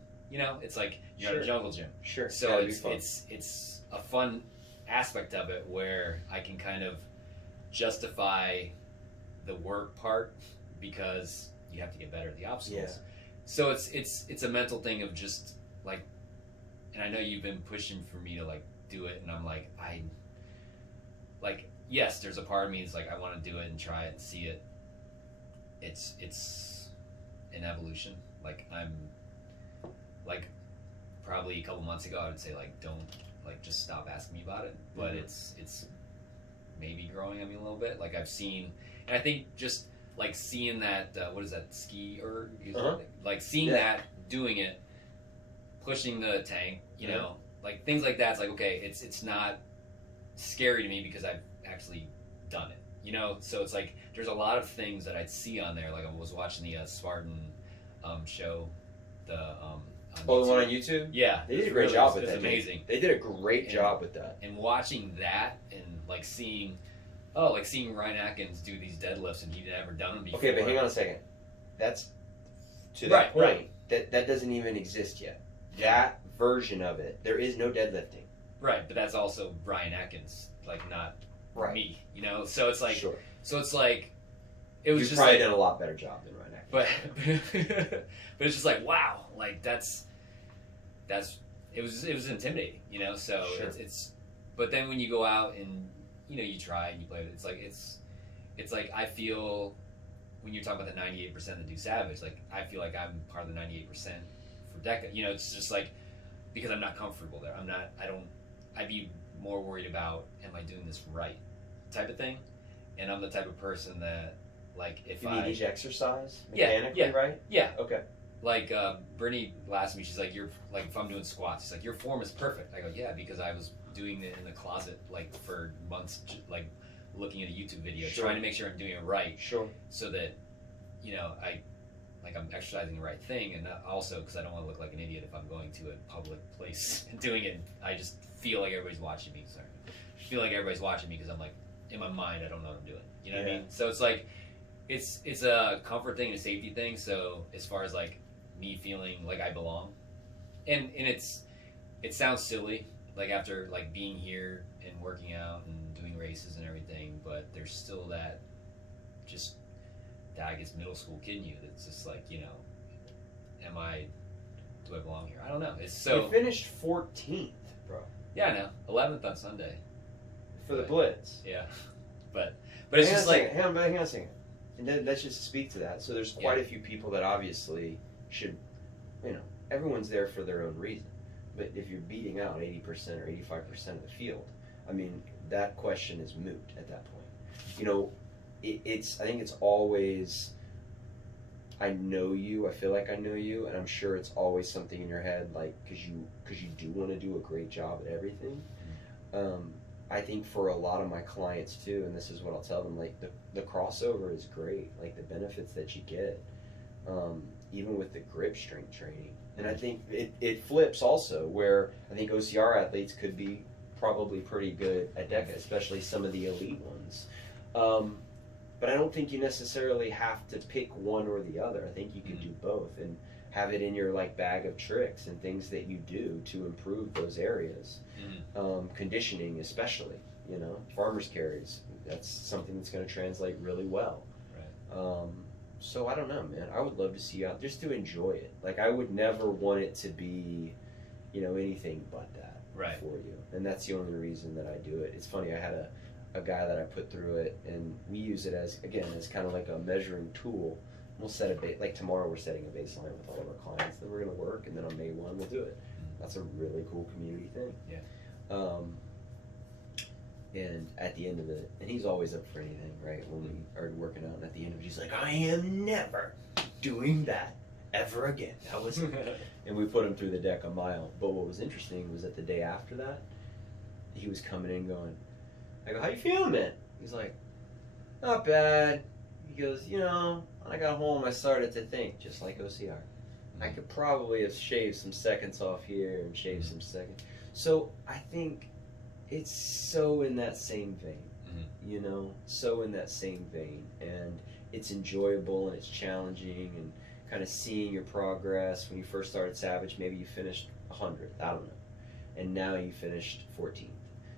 It's like you're at a jungle gym. Sure. So it's a fun aspect of it where I can kind of justify the work part because you have to get better at the obstacles. Yeah. So it's a mental thing of just like, and I know you've been pushing for me to like do it, and I'm like yes, there's a part of me that's like I want to do it and try it and see it. It's an evolution. Like I'm like probably a couple months ago I would say like don't like just stop asking me about it, but it's maybe growing on me a little bit. Like I've seen, and I think just like seeing that what is that skier like seeing that, doing it, pushing the tank, like things like that. It's like okay, it's not scary to me because I've actually done it. So it's like there's a lot of things that I'd see on there. Like I was watching the Spartan show, the the one on YouTube. Yeah, they did a great job with that. It's amazing. They did a great job with that. And watching that and like seeing Ryan Atkins do these deadlifts and he'd never done them before. Okay, but hang on a second. That's to that point. Right. That doesn't even exist yet. That version of it, there is no deadlifting. Right, but that's also Ryan Atkins, like not me. So it's like so it's like it was. You've just probably like, done a lot better job than Ryan Atkins. But it's just like wow, like that's it was intimidating, So it's but then when you go out and you try and you play with it, it's like I feel when you're talking about the 98% that do Savage, like I feel like I'm part of the 98% for DECA. It's just like because I'm not comfortable there. I'd be more worried about am I doing this right type of thing, and I'm the type of person that like if you need each exercise mechanically, right? Yeah. Okay. Like Brittany asked me, she's like, "You're like if I'm doing squats, she's like your form is perfect." I go, "Yeah," because I was doing it in the closet like for months, like looking at a YouTube video, trying to make sure I'm doing it right. Sure. So that I'm exercising the right thing, and also because I don't want to look like an idiot if I'm going to a public place and doing it. I just feel like everybody's watching me. Sorry, I feel like everybody's watching me because I'm like in my mind I don't know what I'm doing. You know what I mean? So it's like it's a comfort thing and a safety thing. So as far as like me feeling like I belong, and it sounds silly like after like being here and working out and doing races and everything, but there's still that just that I guess middle school kid in you that's just like do I belong here? I don't know. It's so you finished 14th, bro. Yeah, I know. 11th on Sunday for the Blitz. Yeah, but it's just like hang on a second. And then let's just speak to that. So there's quite a few people that obviously should, everyone's there for their own reason. But if you're beating out 80% or 85% of the field, I mean, that question is moot at that point. I think it's always, I know you, I feel like I know you, and I'm sure it's always something in your head, like, because you do want to do a great job at everything. I think for a lot of my clients too, and this is what I'll tell them, like the crossover is great, like the benefits that you get, even with the grip strength training. And I think it flips also, where I think OCR athletes could be probably pretty good at DECA, especially some of the elite ones. But I don't think you necessarily have to pick one or the other. I think you can do both and have it in your like bag of tricks and things that you do to improve those areas. Conditioning especially, farmer's carries, that's something that's going to translate really well. Right. So I don't know, man. I would love to see you out just to enjoy it. Like I would never want it to be, anything but that Right. for you. And that's the only reason that I do it. It's funny. I had a guy that I put through it, and we use it as kind of like a measuring tool. We'll set like tomorrow we're setting a baseline with all of our clients that we're going to work, and then on May 1 we'll do it. That's a really cool community thing. Yeah. And at the end of it, and he's always up for anything, right? When we are working out, and at the end of it, he's like, I am never doing that ever again. That was, and we put him through the deck a mile. But what was interesting was that the day after that, he was coming in going, I go, how you feeling, man? He's like, not bad. He goes, I got home, I started to think, just like OCR. I could probably have shaved some seconds off here and shaved some seconds. So I think it's so in that same vein, so in that same vein. And it's enjoyable and it's challenging, and kind of seeing your progress. When you first started Savage, maybe you finished 100th, I don't know. And now you finished 14th.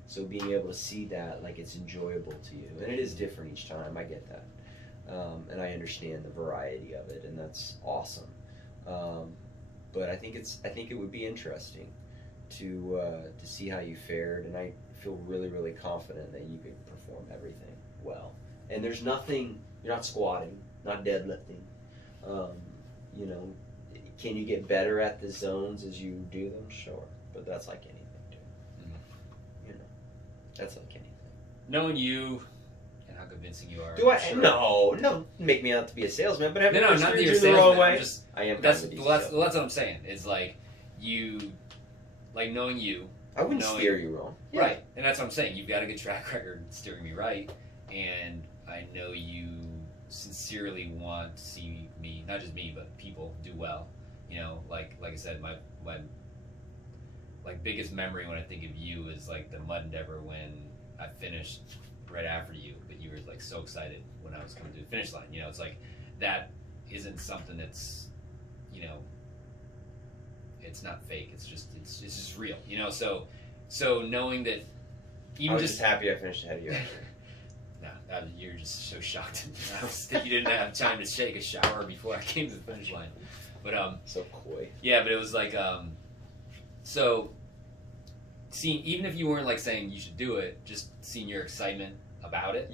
So being able to see that, like, it's enjoyable to you. And it is different each time, I get that. And I understand the variety of it, and that's awesome. But I think it would be interesting to see how you fared, and I feel really, really confident that you could perform everything well. And there's nothing, you're not squatting, not deadlifting. Can you get better at the zones as you do them? Sure, but that's like anything, dude. That's like anything. Knowing you and how convincing you are. Do I? Sure. No, make me out to be a salesman, but No, not that you're a the wrong salesman. way. I am. That's That's what I'm saying. It's like you, like knowing you. I wouldn't steer you wrong. Yeah. Right, and that's what I'm saying. You've got a good track record steering me right, and I know you sincerely want to see me, not just me, but people do well. Like I said, my biggest memory when I think of you is like the mud endeavor when I finished right after you, but you were like so excited when I was coming to the finish line. It's like that isn't something that's, it's not fake. It's just real. So knowing that, even I was just happy I finished ahead of you. No, you're just so shocked that you didn't have time to take a shower before I came to the finish line. But so coy. Yeah, but it was like so seeing, even if you weren't like saying you should do it, just seeing your excitement about it,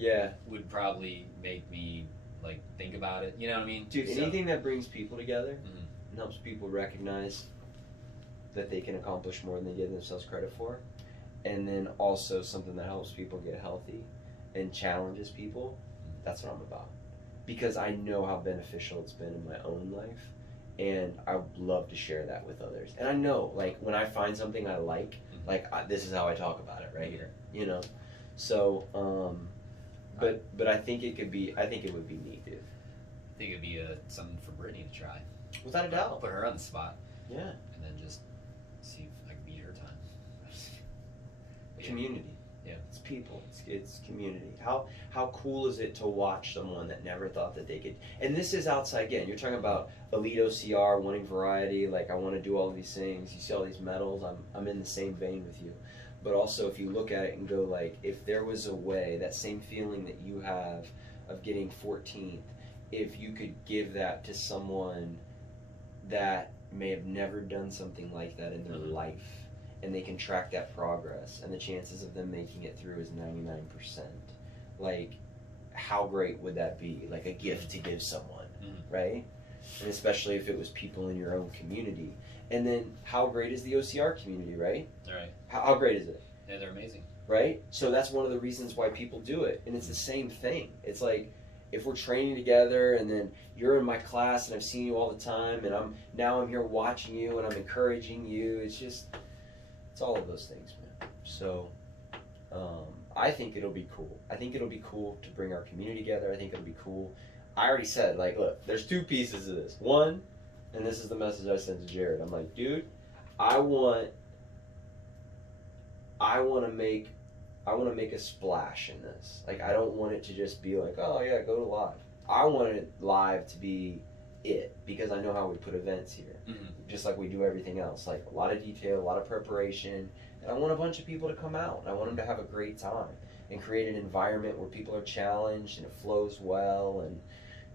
would probably make me like think about it. You know what I mean, dude? Anything that brings people together and helps people recognize that they can accomplish more than they give themselves credit for, and then also something that helps people get healthy and challenges people. That's what I'm about, because I know how beneficial it's been in my own life. And I would love to share that with others. And I know, like, when I find something I like, this is how I talk about it right here, So, but I think it would be neat, dude. I think it'd be something for Brittany to try. Without a doubt. I'll put her on the spot. Yeah. And then just see if I can beat her time. Community. Yeah. It's people. It's community. How cool is it to watch someone that never thought that they could? And this is outside again. You're talking about elite OCR, wanting variety. Like, I want to do all of these things. You see all these medals. I'm in the same vein with you. But also, if you look at it and go like, if there was a way, that same feeling that you have of getting 14th, if you could give that to someone that may have never done something like that in their life, and they can track that progress, and the chances of them making it through is 99%. Like, how great would that be? Like a gift to give someone, right? And especially if it was people in your own community. And then how great is the OCR community, right? All right. How great is it? Yeah, they're amazing. Right? So that's one of the reasons why people do it. And it's the same thing. It's like, if we're training together and then you're in my class and I've seen you all the time, and I'm here watching you and I'm encouraging you, it's all of those things, man. So I think it'll be cool. I think it'll be cool to bring our community together. I think it'll be cool. I already said, like, look, there's two pieces of this. One, and this is the message I sent to Jared. I'm like, dude, I want to make a splash in this. Like, I don't want it to just be like, oh yeah, go to live. I want it live to be it, because I know how we put events here, just like we do everything else. Like, a lot of detail, a lot of preparation, and I want a bunch of people to come out, and I want them to have a great time and create an environment where people are challenged and it flows well, and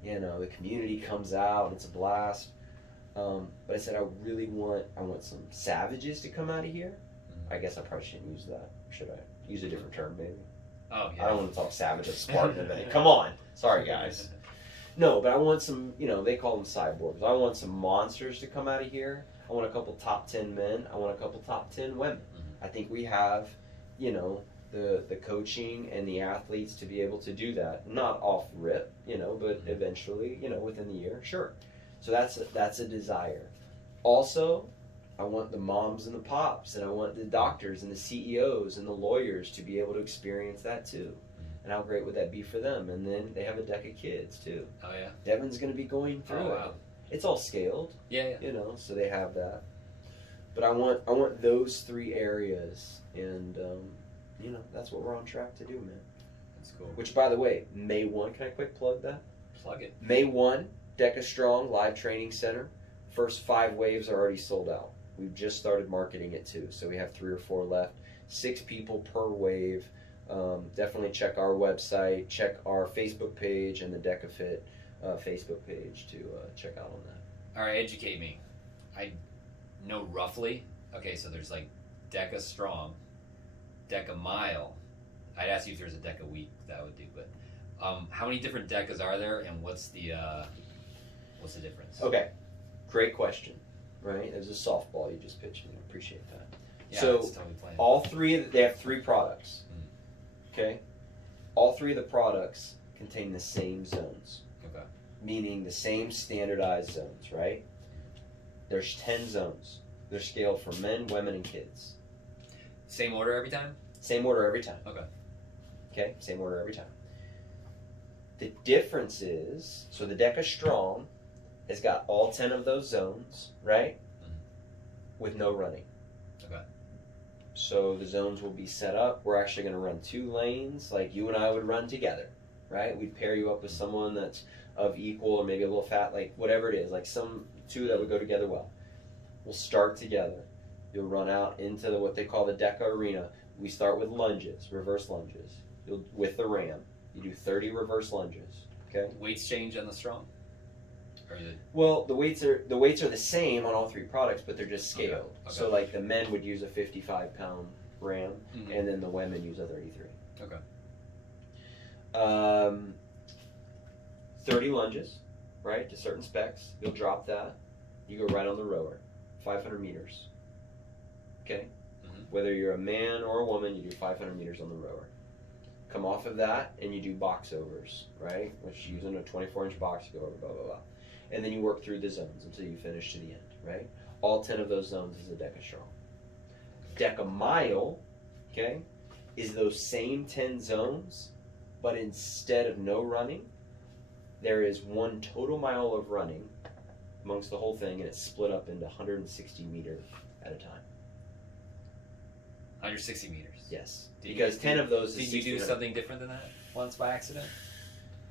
You know, the community comes out, it's a blast. But I said I want some savages to come out of here. I guess I probably shouldn't use that. Should I use a different term maybe? Oh yeah. I don't want to talk savage or Spartan today. Come on. Sorry guys. No, but I want some, you know, they call them cyborgs. I want some monsters to come out of here. I want a couple top 10 men. I want a couple top 10 women. I think we have, you know, the coaching and the athletes to be able to do that. Not off rip, you know, but eventually, you know, within the year, sure. So that's a desire. Also, I want the moms and the pops, and I want the doctors and the CEOs and the lawyers to be able to experience that too. And how great would that be for them? And then they have a deck of kids too. Oh yeah. Devin's going to be going through it. Wow. It's all scaled. Yeah. You know, so they have that. But I want those 3 areas, and you know, that's what we're on track to do, man. That's cool. Which, by the way, May 1, can I quick plug that? Plug it. May 1, Deca Strong Live Training Center. First 5 waves are already sold out. We've just started marketing it too, so we have 3 or 4 left. 6 people per wave. Definitely check our website, check our Facebook page, and the DecaFit Facebook page to check out on that. All right, educate me. I know roughly. Okay, so there's like Deca Strong, Deca Mile. I'd ask you if there's a Deca Week, that would do. But how many different Decas are there, and what's the difference? Okay, great question. Right, it was a softball you just pitched me. I appreciate that. Yeah, So it's totally planned. all 3 they have 3 products. Okay, all 3 of the products contain the same zones. Okay. Meaning the same standardized zones, right? There's 10 zones. They're scaled for men, women, and kids. Same order every time? Same order every time. Okay. Okay, same order every time. The difference is, so the Deca Strong has got all 10 of those zones, right? With no running. Okay. So the zones will be set up. We're actually going to run 2 lanes like you and I would run together, right? We'd pair you up with someone that's of equal or maybe a little fat, like whatever it is, like some 2 that would go together well. We'll start together. You'll run out into what they call the Deca Arena. We start with lunges, reverse lunges. With the ram, you do 30 reverse lunges. Okay. Weights change on the Strong? Or is it... Well, the weights are the same on all 3 products, but they're just scaled. Okay. So like the men would use a 55-pound ram, and then the women use a 33. Okay. 30 lunges, right, to certain specs. You'll drop that. You go right on the rower, 500 meters. Okay? Whether you're a man or a woman, you do 500 meters on the rower. Come off of that, and you do box overs, right? Which using a 24-inch box, you go over, blah, blah, blah. And then you work through the zones until you finish to the end, right? All 10 of those zones is a Deca Strong. Deca Mile, okay, is those same 10 zones, but instead of no running, there is 1 total mile of running amongst the whole thing, and it's split up into 160 meters at a time. 160 meters? Yes. Because 10 of those is Did you do something different than that once by accident?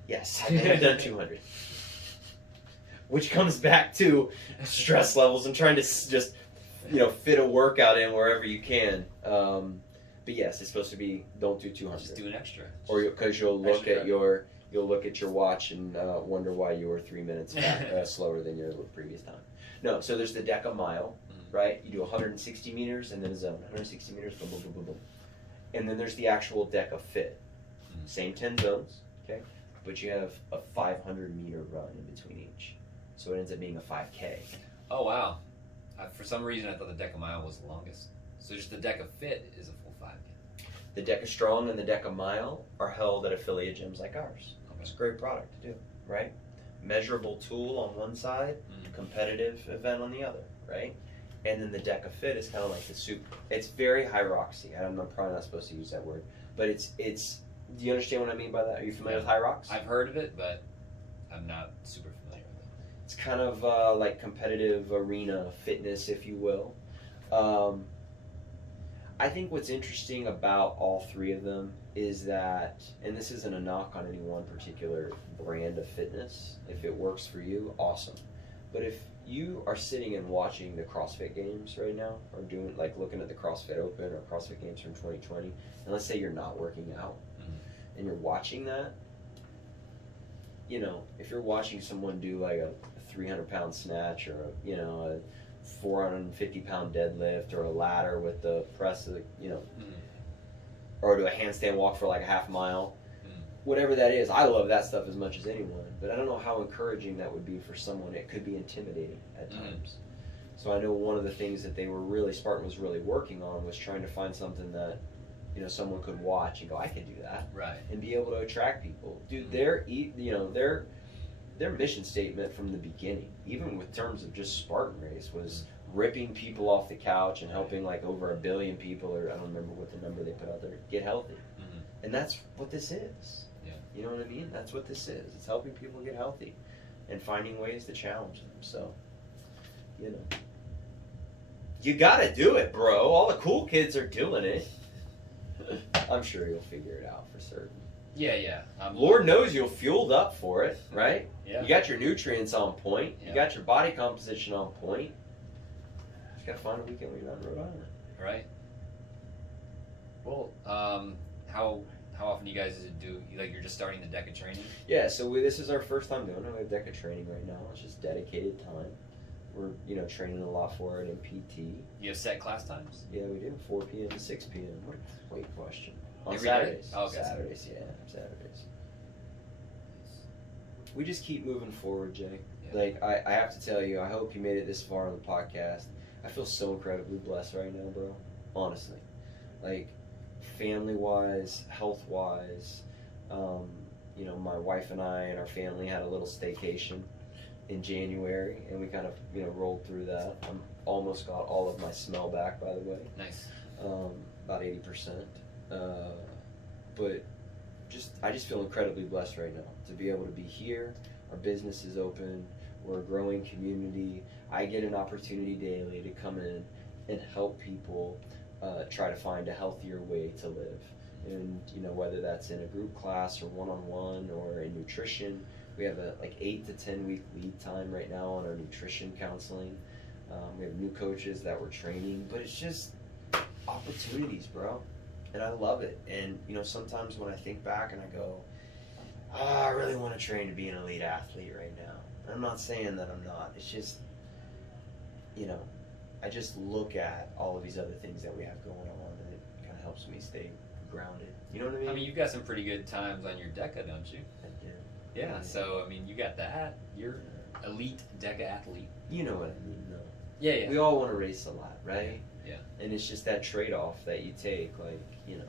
Yes, I've done 200. Which comes back to stress levels and trying to just, you know, fit a workout in wherever you can. But yes, it's supposed to be, don't do 200. Just do an extra. Or because you'll look Extra. at your watch and wonder why you were 3 minutes back, slower than your previous time. No, so there's the Deca Mile, right? You do 160 meters and then a zone. 160 meters, boom, boom, boom, boom, boom. And then there's the actual Deca Fit. Same 10 zones, okay? But you have a 500-meter run in between each. So it ends up being a 5K. Oh, wow. For some reason, I thought the Deca Mile was the longest. So just the Deca Fit is a full 5K. The Deca Strong and the Deca Mile are held at affiliate gyms like ours. It's a great product to do, right? Measurable tool on one side, competitive event on the other, right? And then the Deca Fit is kind of like the soup. It's very Hyroxy. I'm probably not supposed to use that word, but it's. Do you understand what I mean by that? Are you familiar with Hyrox? I've heard of it, but I'm not super familiar with it. It's kind of like competitive arena fitness, if you will. I think what's interesting about all 3 of them is that, and this isn't a knock on any one particular brand of fitness. If it works for you, awesome. But if you are sitting and watching the CrossFit Games right now, or doing like looking at the CrossFit Open or CrossFit Games from 2020, and let's say you're not working out, and you're watching that, you know, if you're watching someone do like a 300-pound snatch, or a 450-pound deadlift, or a ladder with the press, you know, or do a handstand walk for like a half mile, whatever that is, I love that stuff as much as anyone. But I don't know how encouraging that would be for someone. It could be intimidating at times. So I know one of the things that Spartan was really working on was trying to find something that, you know, someone could watch and go, I can do that, right, and be able to attract people. Dude, their mission statement from the beginning, even with terms of just Spartan Race, was ripping people off the couch and helping like over 1 billion people, or I don't remember what the number they put out there, get healthy. And that's what this is. Yeah. You know what I mean? That's what this is. It's helping people get healthy and finding ways to challenge them. So, you know, you gotta do it, bro. All the cool kids are doing it. I'm sure you'll figure it out for certain. Yeah. Lord knows you're fueled up for it, right? Yeah. You got your nutrients on point. Yeah. You got your body composition on point. Just gotta find a weekend where you're not in Rhode Island. Right. Well, how often do you guys do, like, you're just starting the DECA training? Yeah, so this is our first time doing it. We have DECA training right now. It's just dedicated time. We're, you know, training a lot for it in PT. You have set class times? Yeah, we do. 4 p.m. to 6 p.m. What a great question. On Every Saturdays. day? Oh, okay. Saturdays, yeah. Saturdays. We just keep moving forward, Jay. Yeah. Like, I have to tell you, I hope you made it this far on the podcast. I feel so incredibly blessed right now, bro. Honestly. Like, family-wise, health-wise, you know, my wife and I and our family had a little staycation in January, and we kind of, you know, rolled through that. I'm almost got all of my smell back, by the way. Nice. About 80%. But I just feel incredibly blessed right now to be able to be here. Our business is open. We're a growing community. I get an opportunity daily to come in and help people try to find a healthier way to live. And, you know, whether that's in a group class or one-on-one or in nutrition. We have a 8 to 10 week lead time right now on our nutrition counseling. We have new coaches that we're training, but it's just opportunities, bro. And I love it. And, you know, sometimes when I think back and I go, I really want to train to be an elite athlete right now. And I'm not saying that I'm not. It's just, you know, I just look at all of these other things that we have going on, and it kind of helps me stay grounded. You know what I mean? I mean, you've got some pretty good times on your DECA, don't you? I do. Yeah, so, I mean, you got that. You're elite DECA athlete. You know what I mean, though. Yeah. We all want to race a lot, right? Yeah. And it's just that trade-off that you take, like, you know,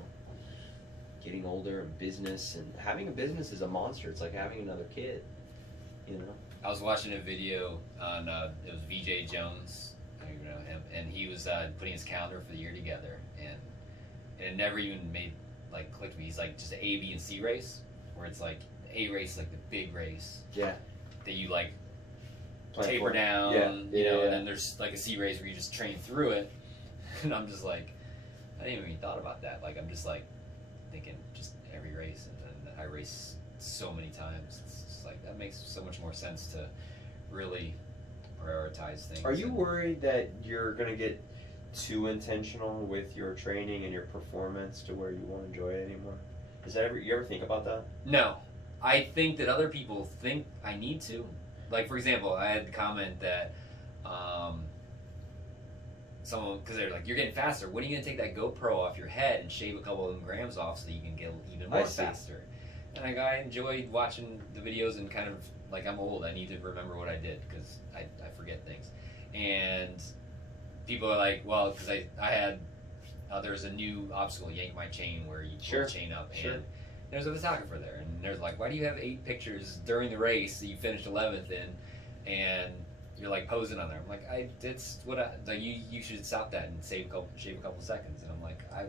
getting older and business, and having a business is a monster. It's like having another kid, you know? I was watching a video on, it was VJ Jones, I don't even know him, and he was putting his calendar for the year together, and it never even clicked to me. He's like, just an A, B, and C race, where it's like, the A race is like the big race. Yeah. That you like Plan taper for. down, Yeah. you know, Yeah. and then there's like a C race where you just train through it. And I'm just like, I didn't even thought about that. Like, I'm just like thinking just every race, and then I race so many times. It's just like, that makes so much more sense to really prioritize things. Are you worried that you're going to get too intentional with your training and your performance to where you won't enjoy it anymore? You ever think about that? No. I think that other people think I need to. Like, for example, I had the comment that someone, because they're like, you're getting faster. When are you going to take that GoPro off your head and shave a couple of them grams off so that you can get even more faster? And I enjoyed watching the videos, and kind of, like, I'm old. I need to remember what I did because I forget things. And people are like, well, because I had, there's a new obstacle, yank my chain, where you pull the chain up. Sure. And there's a photographer there, and there's like, why do you have 8 pictures during the race that you finished 11th in, and you're like posing on there? I'm like, it's what like you should stop that and shave a couple seconds. And I'm like, I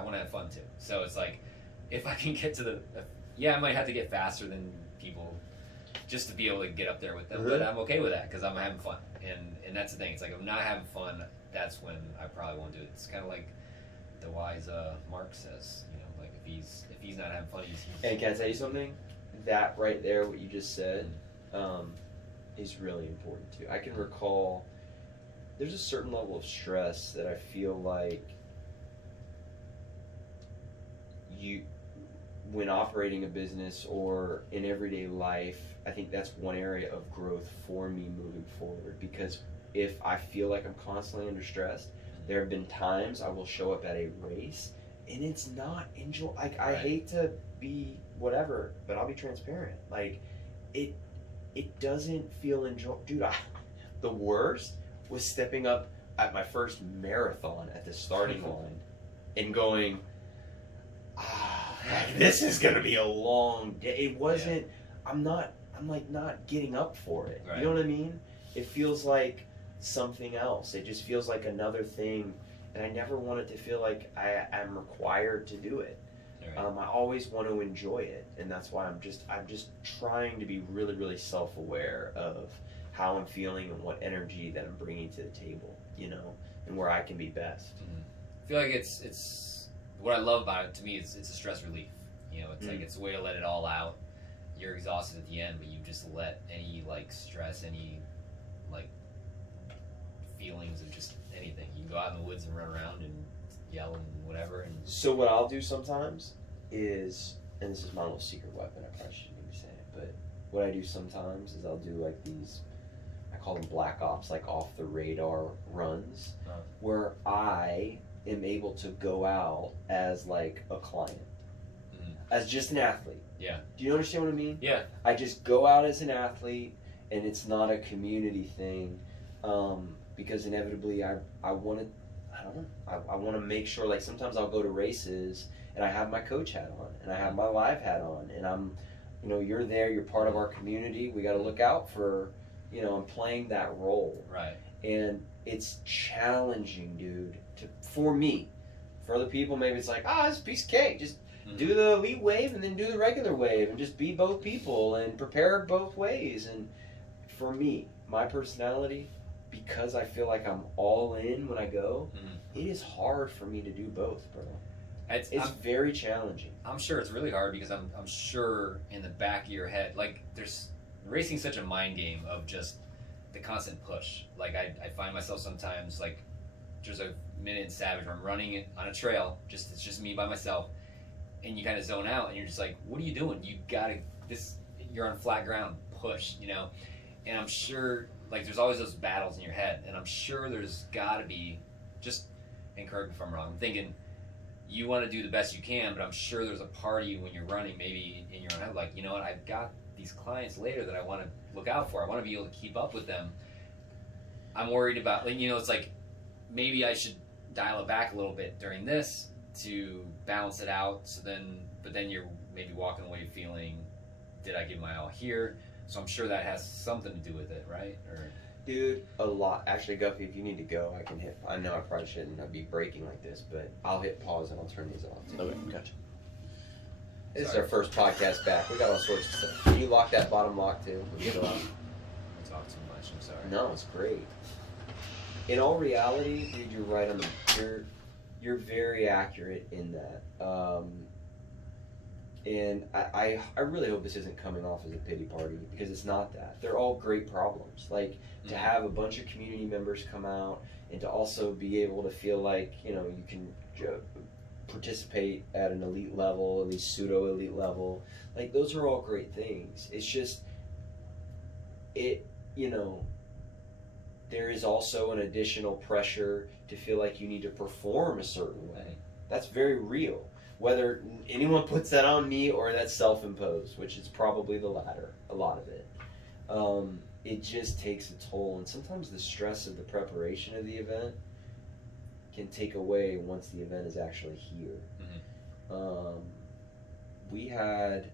want to have fun too. So it's like, if I can get to I might have to get faster than people just to be able to get up there with them, but I'm okay with that because I'm having fun, and that's the thing. It's like, if I'm not having fun, that's when I probably won't do it. It's kind of like the wise Mark says, you know, like if he's not having fun, he's And can I tell you something? That right there, what you just said, is really important too. I can recall there's a certain level of stress that I feel like when operating a business or in everyday life, I think that's one area of growth for me moving forward, because if I feel like I'm constantly under stress, there have been times I will show up at a race and it's not enjoy. Like, I hate to be whatever, but I'll be transparent. Like, it doesn't feel enjoy. Dude, the worst was stepping up at my first marathon at the starting line and going, this is gonna be a long day. It wasn't. I'm like not getting up for it. Right. You know what I mean? It feels like something else. It just feels like another thing, and I never want it to feel like I'm required to do it. Right. I always want to enjoy it, and that's why I'm just trying to be really, really self-aware of how I'm feeling and what energy that I'm bringing to the table, you know, and where I can be best. I feel like it's what I love about it. To me, it's a stress relief. You know, it's like it's a way to let it all out. You're exhausted at the end, but you just let any like stress, any like feelings of just anything. You can go out in the woods and run around and yell and whatever. And so what I'll do sometimes is, and this is my little secret weapon, I probably shouldn't even say it, but what I do sometimes is I'll do like these, I call them black ops, like off the radar runs, where I am able to go out as like a client, as just an athlete. Yeah. Do you understand what I mean? Yeah. I just go out as an athlete, and it's not a community thing, because inevitably I want to, I don't know, I want to make sure, like sometimes I'll go to races and I have my coach hat on and I have my live hat on, and I'm, you know, you're there, you're part of our community, we got to look out for, you know, I'm playing that role. Right. And it's challenging, dude, for me. For other people, maybe it's like, it's a piece of cake, just do the elite wave and then do the regular wave and just be both people and prepare both ways. And for me, my personality, because I feel like I'm all in when I go, it is hard for me to do both, bro. It's very challenging. I'm sure it's really hard because I'm sure in the back of your head, like there's racing such a mind game of just the constant push. Like I find myself sometimes like there's a minute in Savage where I'm running it on a trail, it's just me by myself, and you kind of zone out and you're just like, what are you doing? You're on flat ground, push, you know. And I'm sure like there's always those battles in your head, and I'm sure there's got to be, just, and correct me if I'm wrong, I'm thinking you want to do the best you can, but I'm sure there's a part of you when you're running maybe in your own head like, you know what, I've got these clients later that I want to look out for. I want to be able to keep up with them. I'm worried about, like, you know, it's like maybe I should dial it back a little bit during this to balance it out, but then you're maybe walking away feeling, did I give my all here? So I'm sure that has something to do with it, right? Or dude, a lot. Actually, Guffey, if you need to go, I can hit. I know I probably shouldn't be breaking like this, but I'll hit pause and I'll turn these off. Okay, gotcha. This is our first podcast back. We got all sorts of stuff. Can you lock that bottom lock too? I talk too much. I'm sorry. No, it's great. In all reality, dude, you're right on the. You're very accurate in that. And I really hope this isn't coming off as a pity party, because it's not that. They're all great problems. Like, to have a bunch of community members come out and to also be able to feel like, you know, you can participate at an elite level, at least pseudo-elite level. Like, those are all great things. It's just, you know, there is also an additional pressure to feel like you need to perform a certain way. That's very real. Whether anyone puts that on me or that's self-imposed, which is probably the latter, a lot of it. It just takes a toll, and sometimes the stress of the preparation of the event can take away once the event is actually here. We had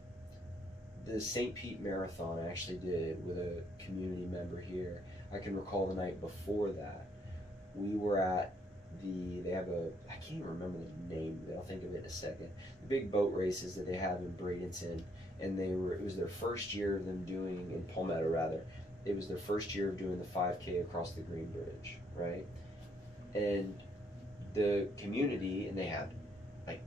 the St. Pete Marathon I actually did with a community member here. I can recall the night before that. We were at they have I can't even remember the name of it, I'll think of it in a second. The big boat races that they have in Bradenton, and it was their first year of them doing, in Palmetto rather, it was their first year of doing the 5K across the Green Bridge, right? And the community, and they had, like,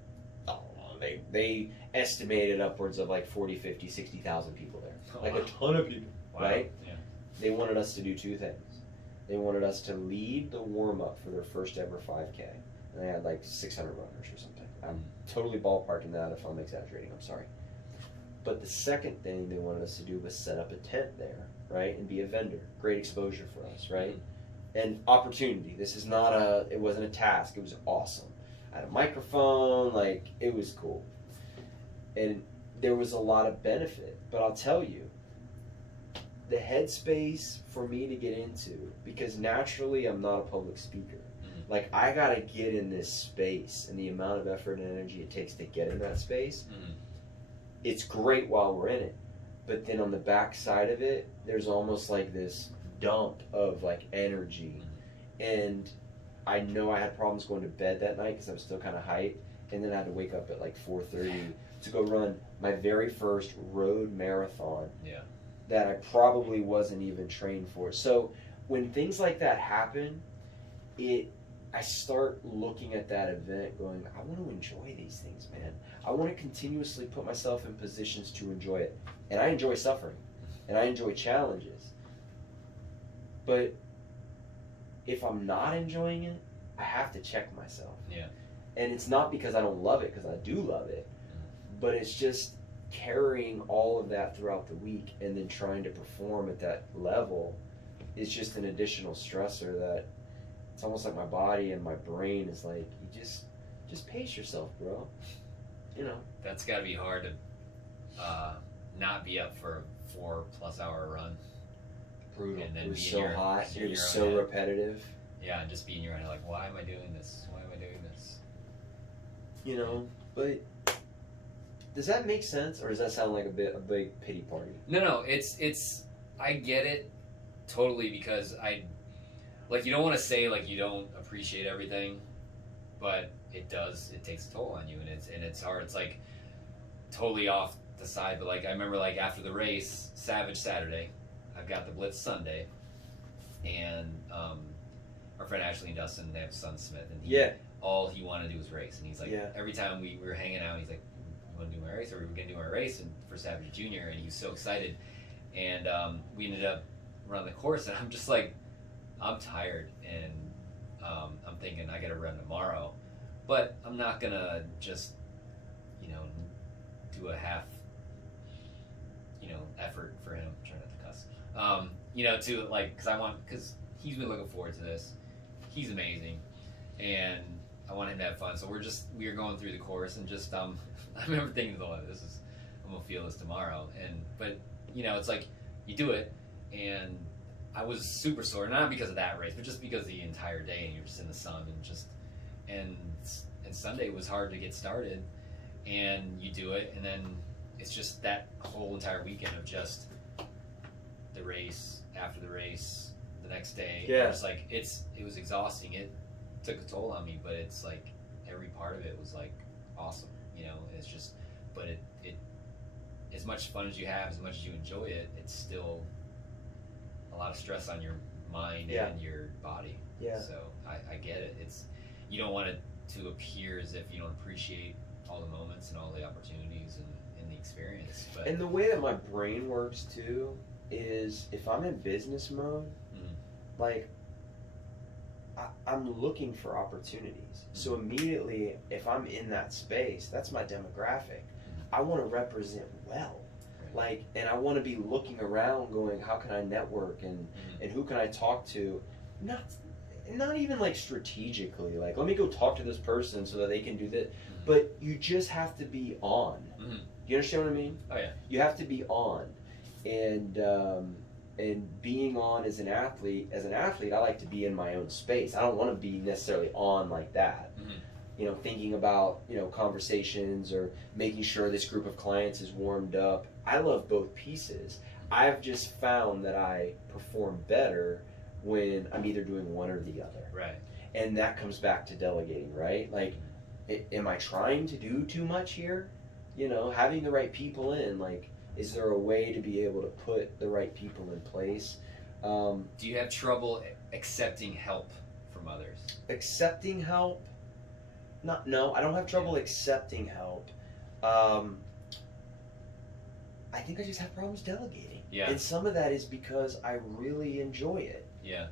I don't know, they estimated upwards of like 40, 50, 60,000 people there. Like, a ton of people, right? Yeah. They wanted us to do two things. They wanted us to lead the warm-up for their first ever 5K. And they had like 600 runners or something. I'm totally ballparking that. If I'm exaggerating, I'm sorry. But the second thing they wanted us to do was set up a tent there, right, and be a vendor. Great exposure for us, right? And opportunity. This is not it wasn't a task. It was awesome. I had a microphone, like, it was cool. And there was a lot of benefit. But I'll tell you, the headspace for me to get into, because naturally I'm not a public speaker. Like, I gotta get in this space, and the amount of effort and energy it takes to get in that space, it's great while we're in it. But then on the back side of it, there's almost like this dump of like energy. And I know I had problems going to bed that night because I was still kind of hyped. And then I had to wake up at like 4:30 to go run my very first road marathon. Yeah. That I probably wasn't even trained for. So when things like that happen, I start looking at that event going, I want to enjoy these things, man. I want to continuously put myself in positions to enjoy it. And I enjoy suffering. And I enjoy challenges. But if I'm not enjoying it, I have to check myself. Yeah. And it's not because I don't love it, because I do love it. But it's just carrying all of that throughout the week and then trying to perform at that level is just an additional stressor that it's almost like my body and my brain is like, you just pace yourself, bro. You know. That's got to be hard to not be up for a 4+ hour run. Brutal. And then it was so hot. It was so head. Repetitive. Yeah, and just be in your head like, why am I doing this? Why am I doing this? You know, but does that make sense, or does that sound like a big pity party? No, it's I get it totally, because you don't want to say like you don't appreciate everything, but it does. It takes a toll on you, and it's hard. It's like totally off the side, but like I remember like after the race, Savage Saturday, I've got the Blitz Sunday, and our friend Ashley and Dustin, they have son Smith, and all he wanted to do was race, and he's like every time we were hanging out, he's like, "You want to do my race?" Or we were going to do my race and for Savage Junior, and he was so excited, and we ended up running the course, and I'm just like, I'm tired, and I'm thinking I got to run tomorrow, but I'm not gonna just do a half effort for him. I'm trying not to cuss. To like, because he's been looking forward to this. He's amazing, and I want him to have fun. So we are going through the course, and just I remember thinking, I'm gonna feel this tomorrow, but it's like you do it, and I was super sore, not because of that race, but just because the entire day, and you're just in the sun, and Sunday was hard to get started, and you do it, and then it's just that whole entire weekend of just the race, after the race, the next day. Yeah. It's like it was exhausting. It took a toll on me, but it's like every part of it was like awesome. It's just, but it as much fun as you have, as much as you enjoy it, it's still a lot of stress on your mind and your body. Yeah. So I get it. You don't want it to appear as if you don't appreciate all the moments and all the opportunities and the experience. But And the way that my brain works too is if I'm in business mode, like I'm looking for opportunities. So immediately, if I'm in that space, that's my demographic. I want to represent well. Like, and I want to be looking around going, how can I network and who can I talk to? Not even like strategically, like, let me go talk to this person so that they can do this. But you just have to be on. You understand what I mean? Oh yeah. You have to be on. And being on as an athlete, I like to be in my own space. I don't want to be necessarily on like that. Thinking about, conversations or making sure this group of clients is warmed up. I love both pieces. I've just found that I perform better when I'm either doing one or the other. Right. And that comes back to delegating, right? Like, am I trying to do too much here? Having the right people in, like, is there a way to be able to put the right people in place? Do you have trouble accepting help from others? Accepting help? No, I don't have trouble accepting help. I think I just have problems delegating. Yeah. And some of that is because I really enjoy it. Yeah.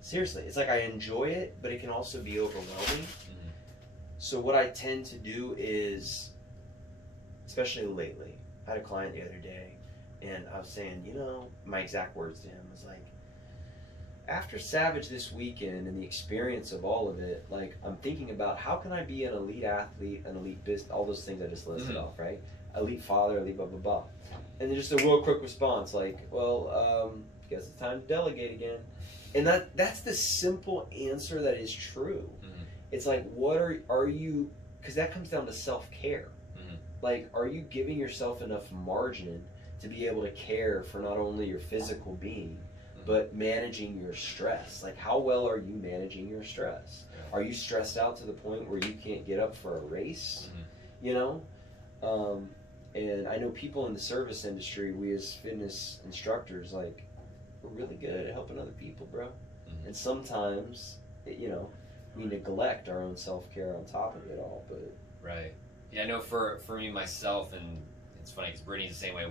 Seriously, it's like I enjoy it, but it can also be overwhelming. So what I tend to do is, especially lately, I had a client the other day, and I was saying, my exact words to him was like, after Savage this weekend and the experience of all of it, like, I'm thinking about how can I be an elite athlete, an elite business, all those things I just listed off, right? Elite father, elite blah, blah, blah. And then just a real quick response, like, well, guess it's time to delegate again. And that's the simple answer that is true. It's like, what are you, because that comes down to self-care. Like, are you giving yourself enough margin to be able to care for not only your physical being, but managing your stress? Like, how well are you managing your stress? Are you stressed out to the point where you can't get up for a race? And I know people in the service industry, we as fitness instructors, like, we're really good at helping other people, bro. And sometimes, we neglect our own self-care on top of it all, but... Right. Yeah, I know for me, myself, and it's funny because Brittany's the same way.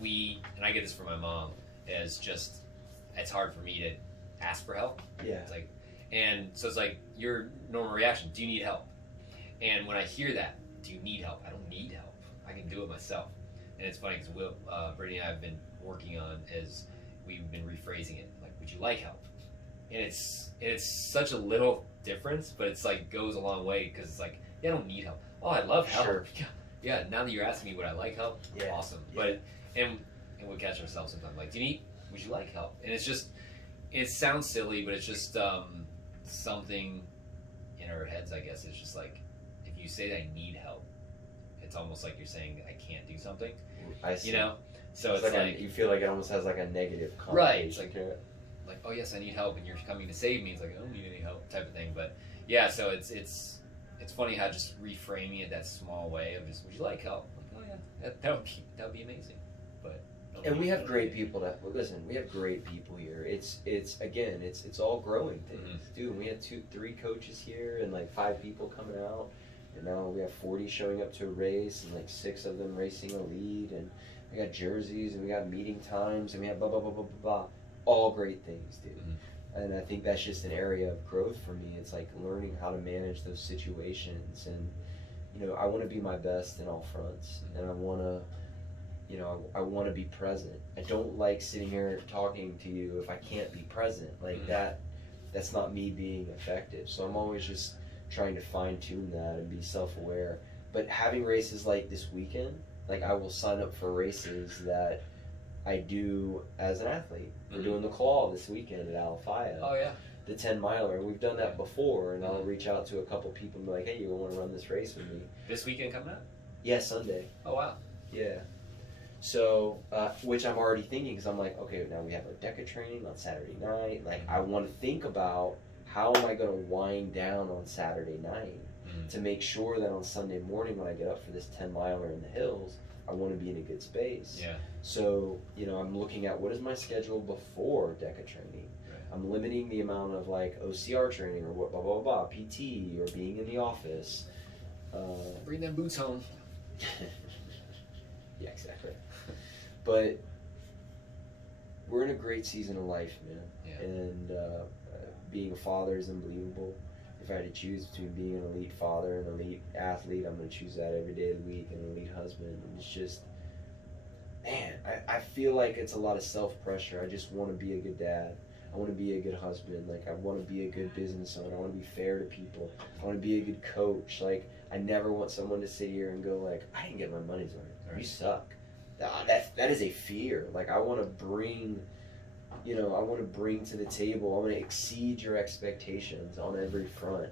We, and I get this from my mom, is just, it's hard for me to ask for help. Yeah. It's like, and so it's like, your normal reaction, do you need help? And when I hear that, do you need help? I don't need help. I can do it myself. And it's funny because Brittany and I have been working on is we've been rephrasing it. Like, would you like help? And it's such a little difference, but it's like goes a long way because it's like, yeah, I don't need help. Oh, I love help. Sure. Yeah, now that you're asking me would I like help, awesome. Yeah. But and we catch ourselves sometimes like, would you like help? And it's just, it sounds silly, but it's just something in our heads, I guess. It's just like, if you say that I need help, it's almost like you're saying I can't do something. I see. So it's like you feel like it almost has like a negative connotation. Right. It's like, oh yes, I need help, and you're coming to save me. It's like, I don't need any help, type of thing. But yeah, so it's funny how just reframing it that small way of just, would you like help? Like, oh yeah, that would be amazing. But and we have great people listen. We have great people here. It's all growing things, dude. We had 3 coaches here and like 5 people coming out, and now we have 40 showing up to a race and like 6 of them racing a lead, and we got jerseys and we got meeting times and we have blah blah blah blah blah blah. All great things, dude. And I think that's just an area of growth for me. It's like learning how to manage those situations, and I want to be my best in all fronts, and I want to. I want to be present. I don't like sitting here talking to you if I can't be present. Like that's not me being effective. So I'm always just trying to fine tune that and be self-aware. But having races like this weekend, like I will sign up for races that I do as an athlete. We're doing the claw this weekend at Alafaya. Oh yeah. The 10 miler. We've done that before, and I'll reach out to a couple people and be like, hey, you want to run this race with me? This weekend coming up? Yeah, Sunday. Oh wow. Yeah. So, which I'm already thinking, because I'm like, okay, now we have our DECA training on Saturday night. Like, I want to think about how am I going to wind down on Saturday night to make sure that on Sunday morning when I get up for this 10 miler in the hills, I want to be in a good space. Yeah. So, I'm looking at what is my schedule before DECA training. Right. I'm limiting the amount of like OCR training or what, blah, blah, blah, PT or being in the office. Bring them boots home. Yeah, exactly. But we're in a great season of life, man. Yeah. And being a father is unbelievable. If I had to choose between being an elite father and an elite athlete, I'm going to choose that every day of the week, and an elite husband. And it's just, man, I feel like it's a lot of self-pressure. I just want to be a good dad. I want to be a good husband. Like, I want to be a good business owner. I want to be fair to people. I want to be a good coach. Like, I never want someone to sit here and go like, I didn't get my money's worth. You suck. That is a fear. Like, I want to bring, I want to bring to the table. I want to exceed your expectations on every front.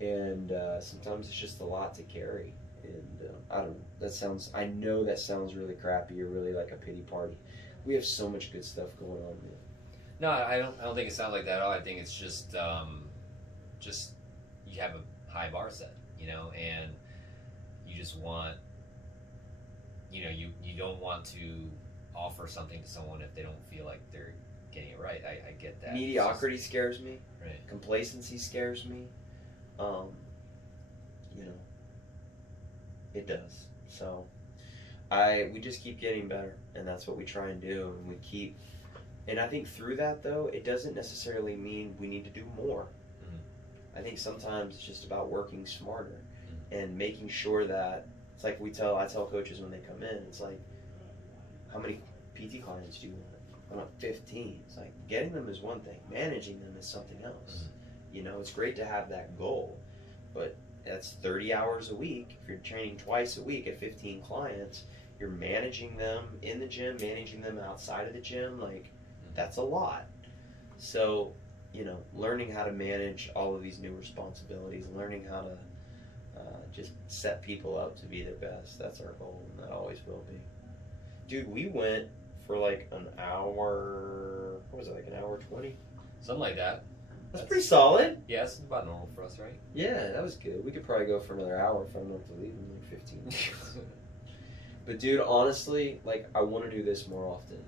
And sometimes it's just a lot to carry. And I don't know. I know that sounds really crappy or really like a pity party. We have so much good stuff going on, man. No, I don't think it sounds like that at all. I think it's just you have a high bar set, and you just want, you don't want to offer something to someone if they don't feel like they're getting it right. I get that. Mediocrity scares me. Right. Complacency scares me. It does. So we just keep getting better, and that's what we try and do, and I think through that, though, it doesn't necessarily mean we need to do more. I think sometimes it's just about working smarter and making sure that it's like I tell coaches when they come in, it's like, how many PT clients do you want? I want 15. It's like getting them is one thing, managing them is something else. You know, it's great to have that goal, but that's 30 hours a week. If you're training twice a week at 15 clients, you're managing them in the gym, managing them outside of the gym. Like, that's a lot. So, you know, learning how to manage all of these new responsibilities, learning how to just set people up to be their best. That's our goal, and that always will be. Dude, we went for like an hour, what was it, like an hour 20? Something like that. That's pretty solid. Yeah, that's about normal for us, right? Yeah, that was good. We could probably go for another hour if I don't have to leave in like 15 minutes. But dude, honestly, like, I want to do this more often.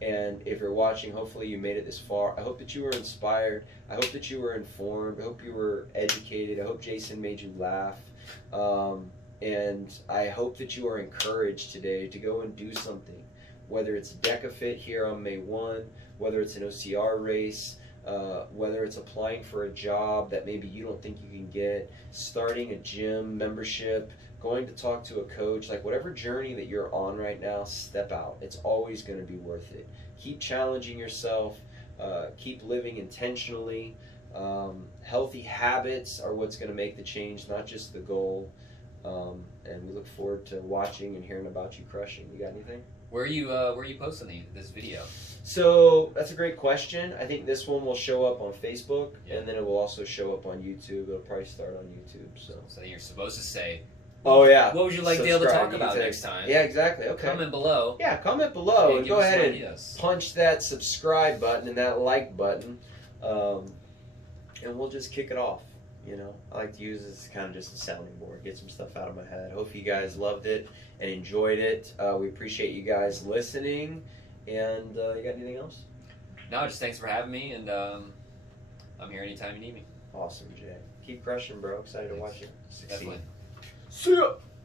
And if you're watching, hopefully you made it this far. I hope that you were inspired. I hope that you were informed. I hope you were educated. I hope Jason made you laugh. And I hope that you are encouraged today to go and do something. Whether it's DecaFit here on May 1, whether it's an OCR race, whether it's applying for a job that maybe you don't think you can get, starting a gym membership, going to talk to a coach, like whatever journey that you're on right now, step out. It's always going to be worth it. Keep challenging yourself. Keep living intentionally. Healthy habits are what's going to make the change, not just the goal. And we look forward to watching and hearing about you crushing. You got anything? Where are you posting this video? So that's a great question. I think this one will show up on Facebook, and then it will also show up on YouTube. It'll probably start on YouTube. So you're supposed to say, oh yeah, what would you like Dale to talk about next time? Yeah, exactly. Okay. Comment below. Yeah, comment below and go ahead and ideas. Punch that subscribe button and that like button, and we'll just kick it off. You know, I like to use this as kind of just a sounding board, get some stuff out of my head. Hope you guys loved it and enjoyed it. We appreciate you guys listening. And you got anything else? No, just thanks for having me, and I'm here anytime you need me. Awesome, Jay. Keep crushing, bro. Excited to watch you succeed. Definitely. See ya!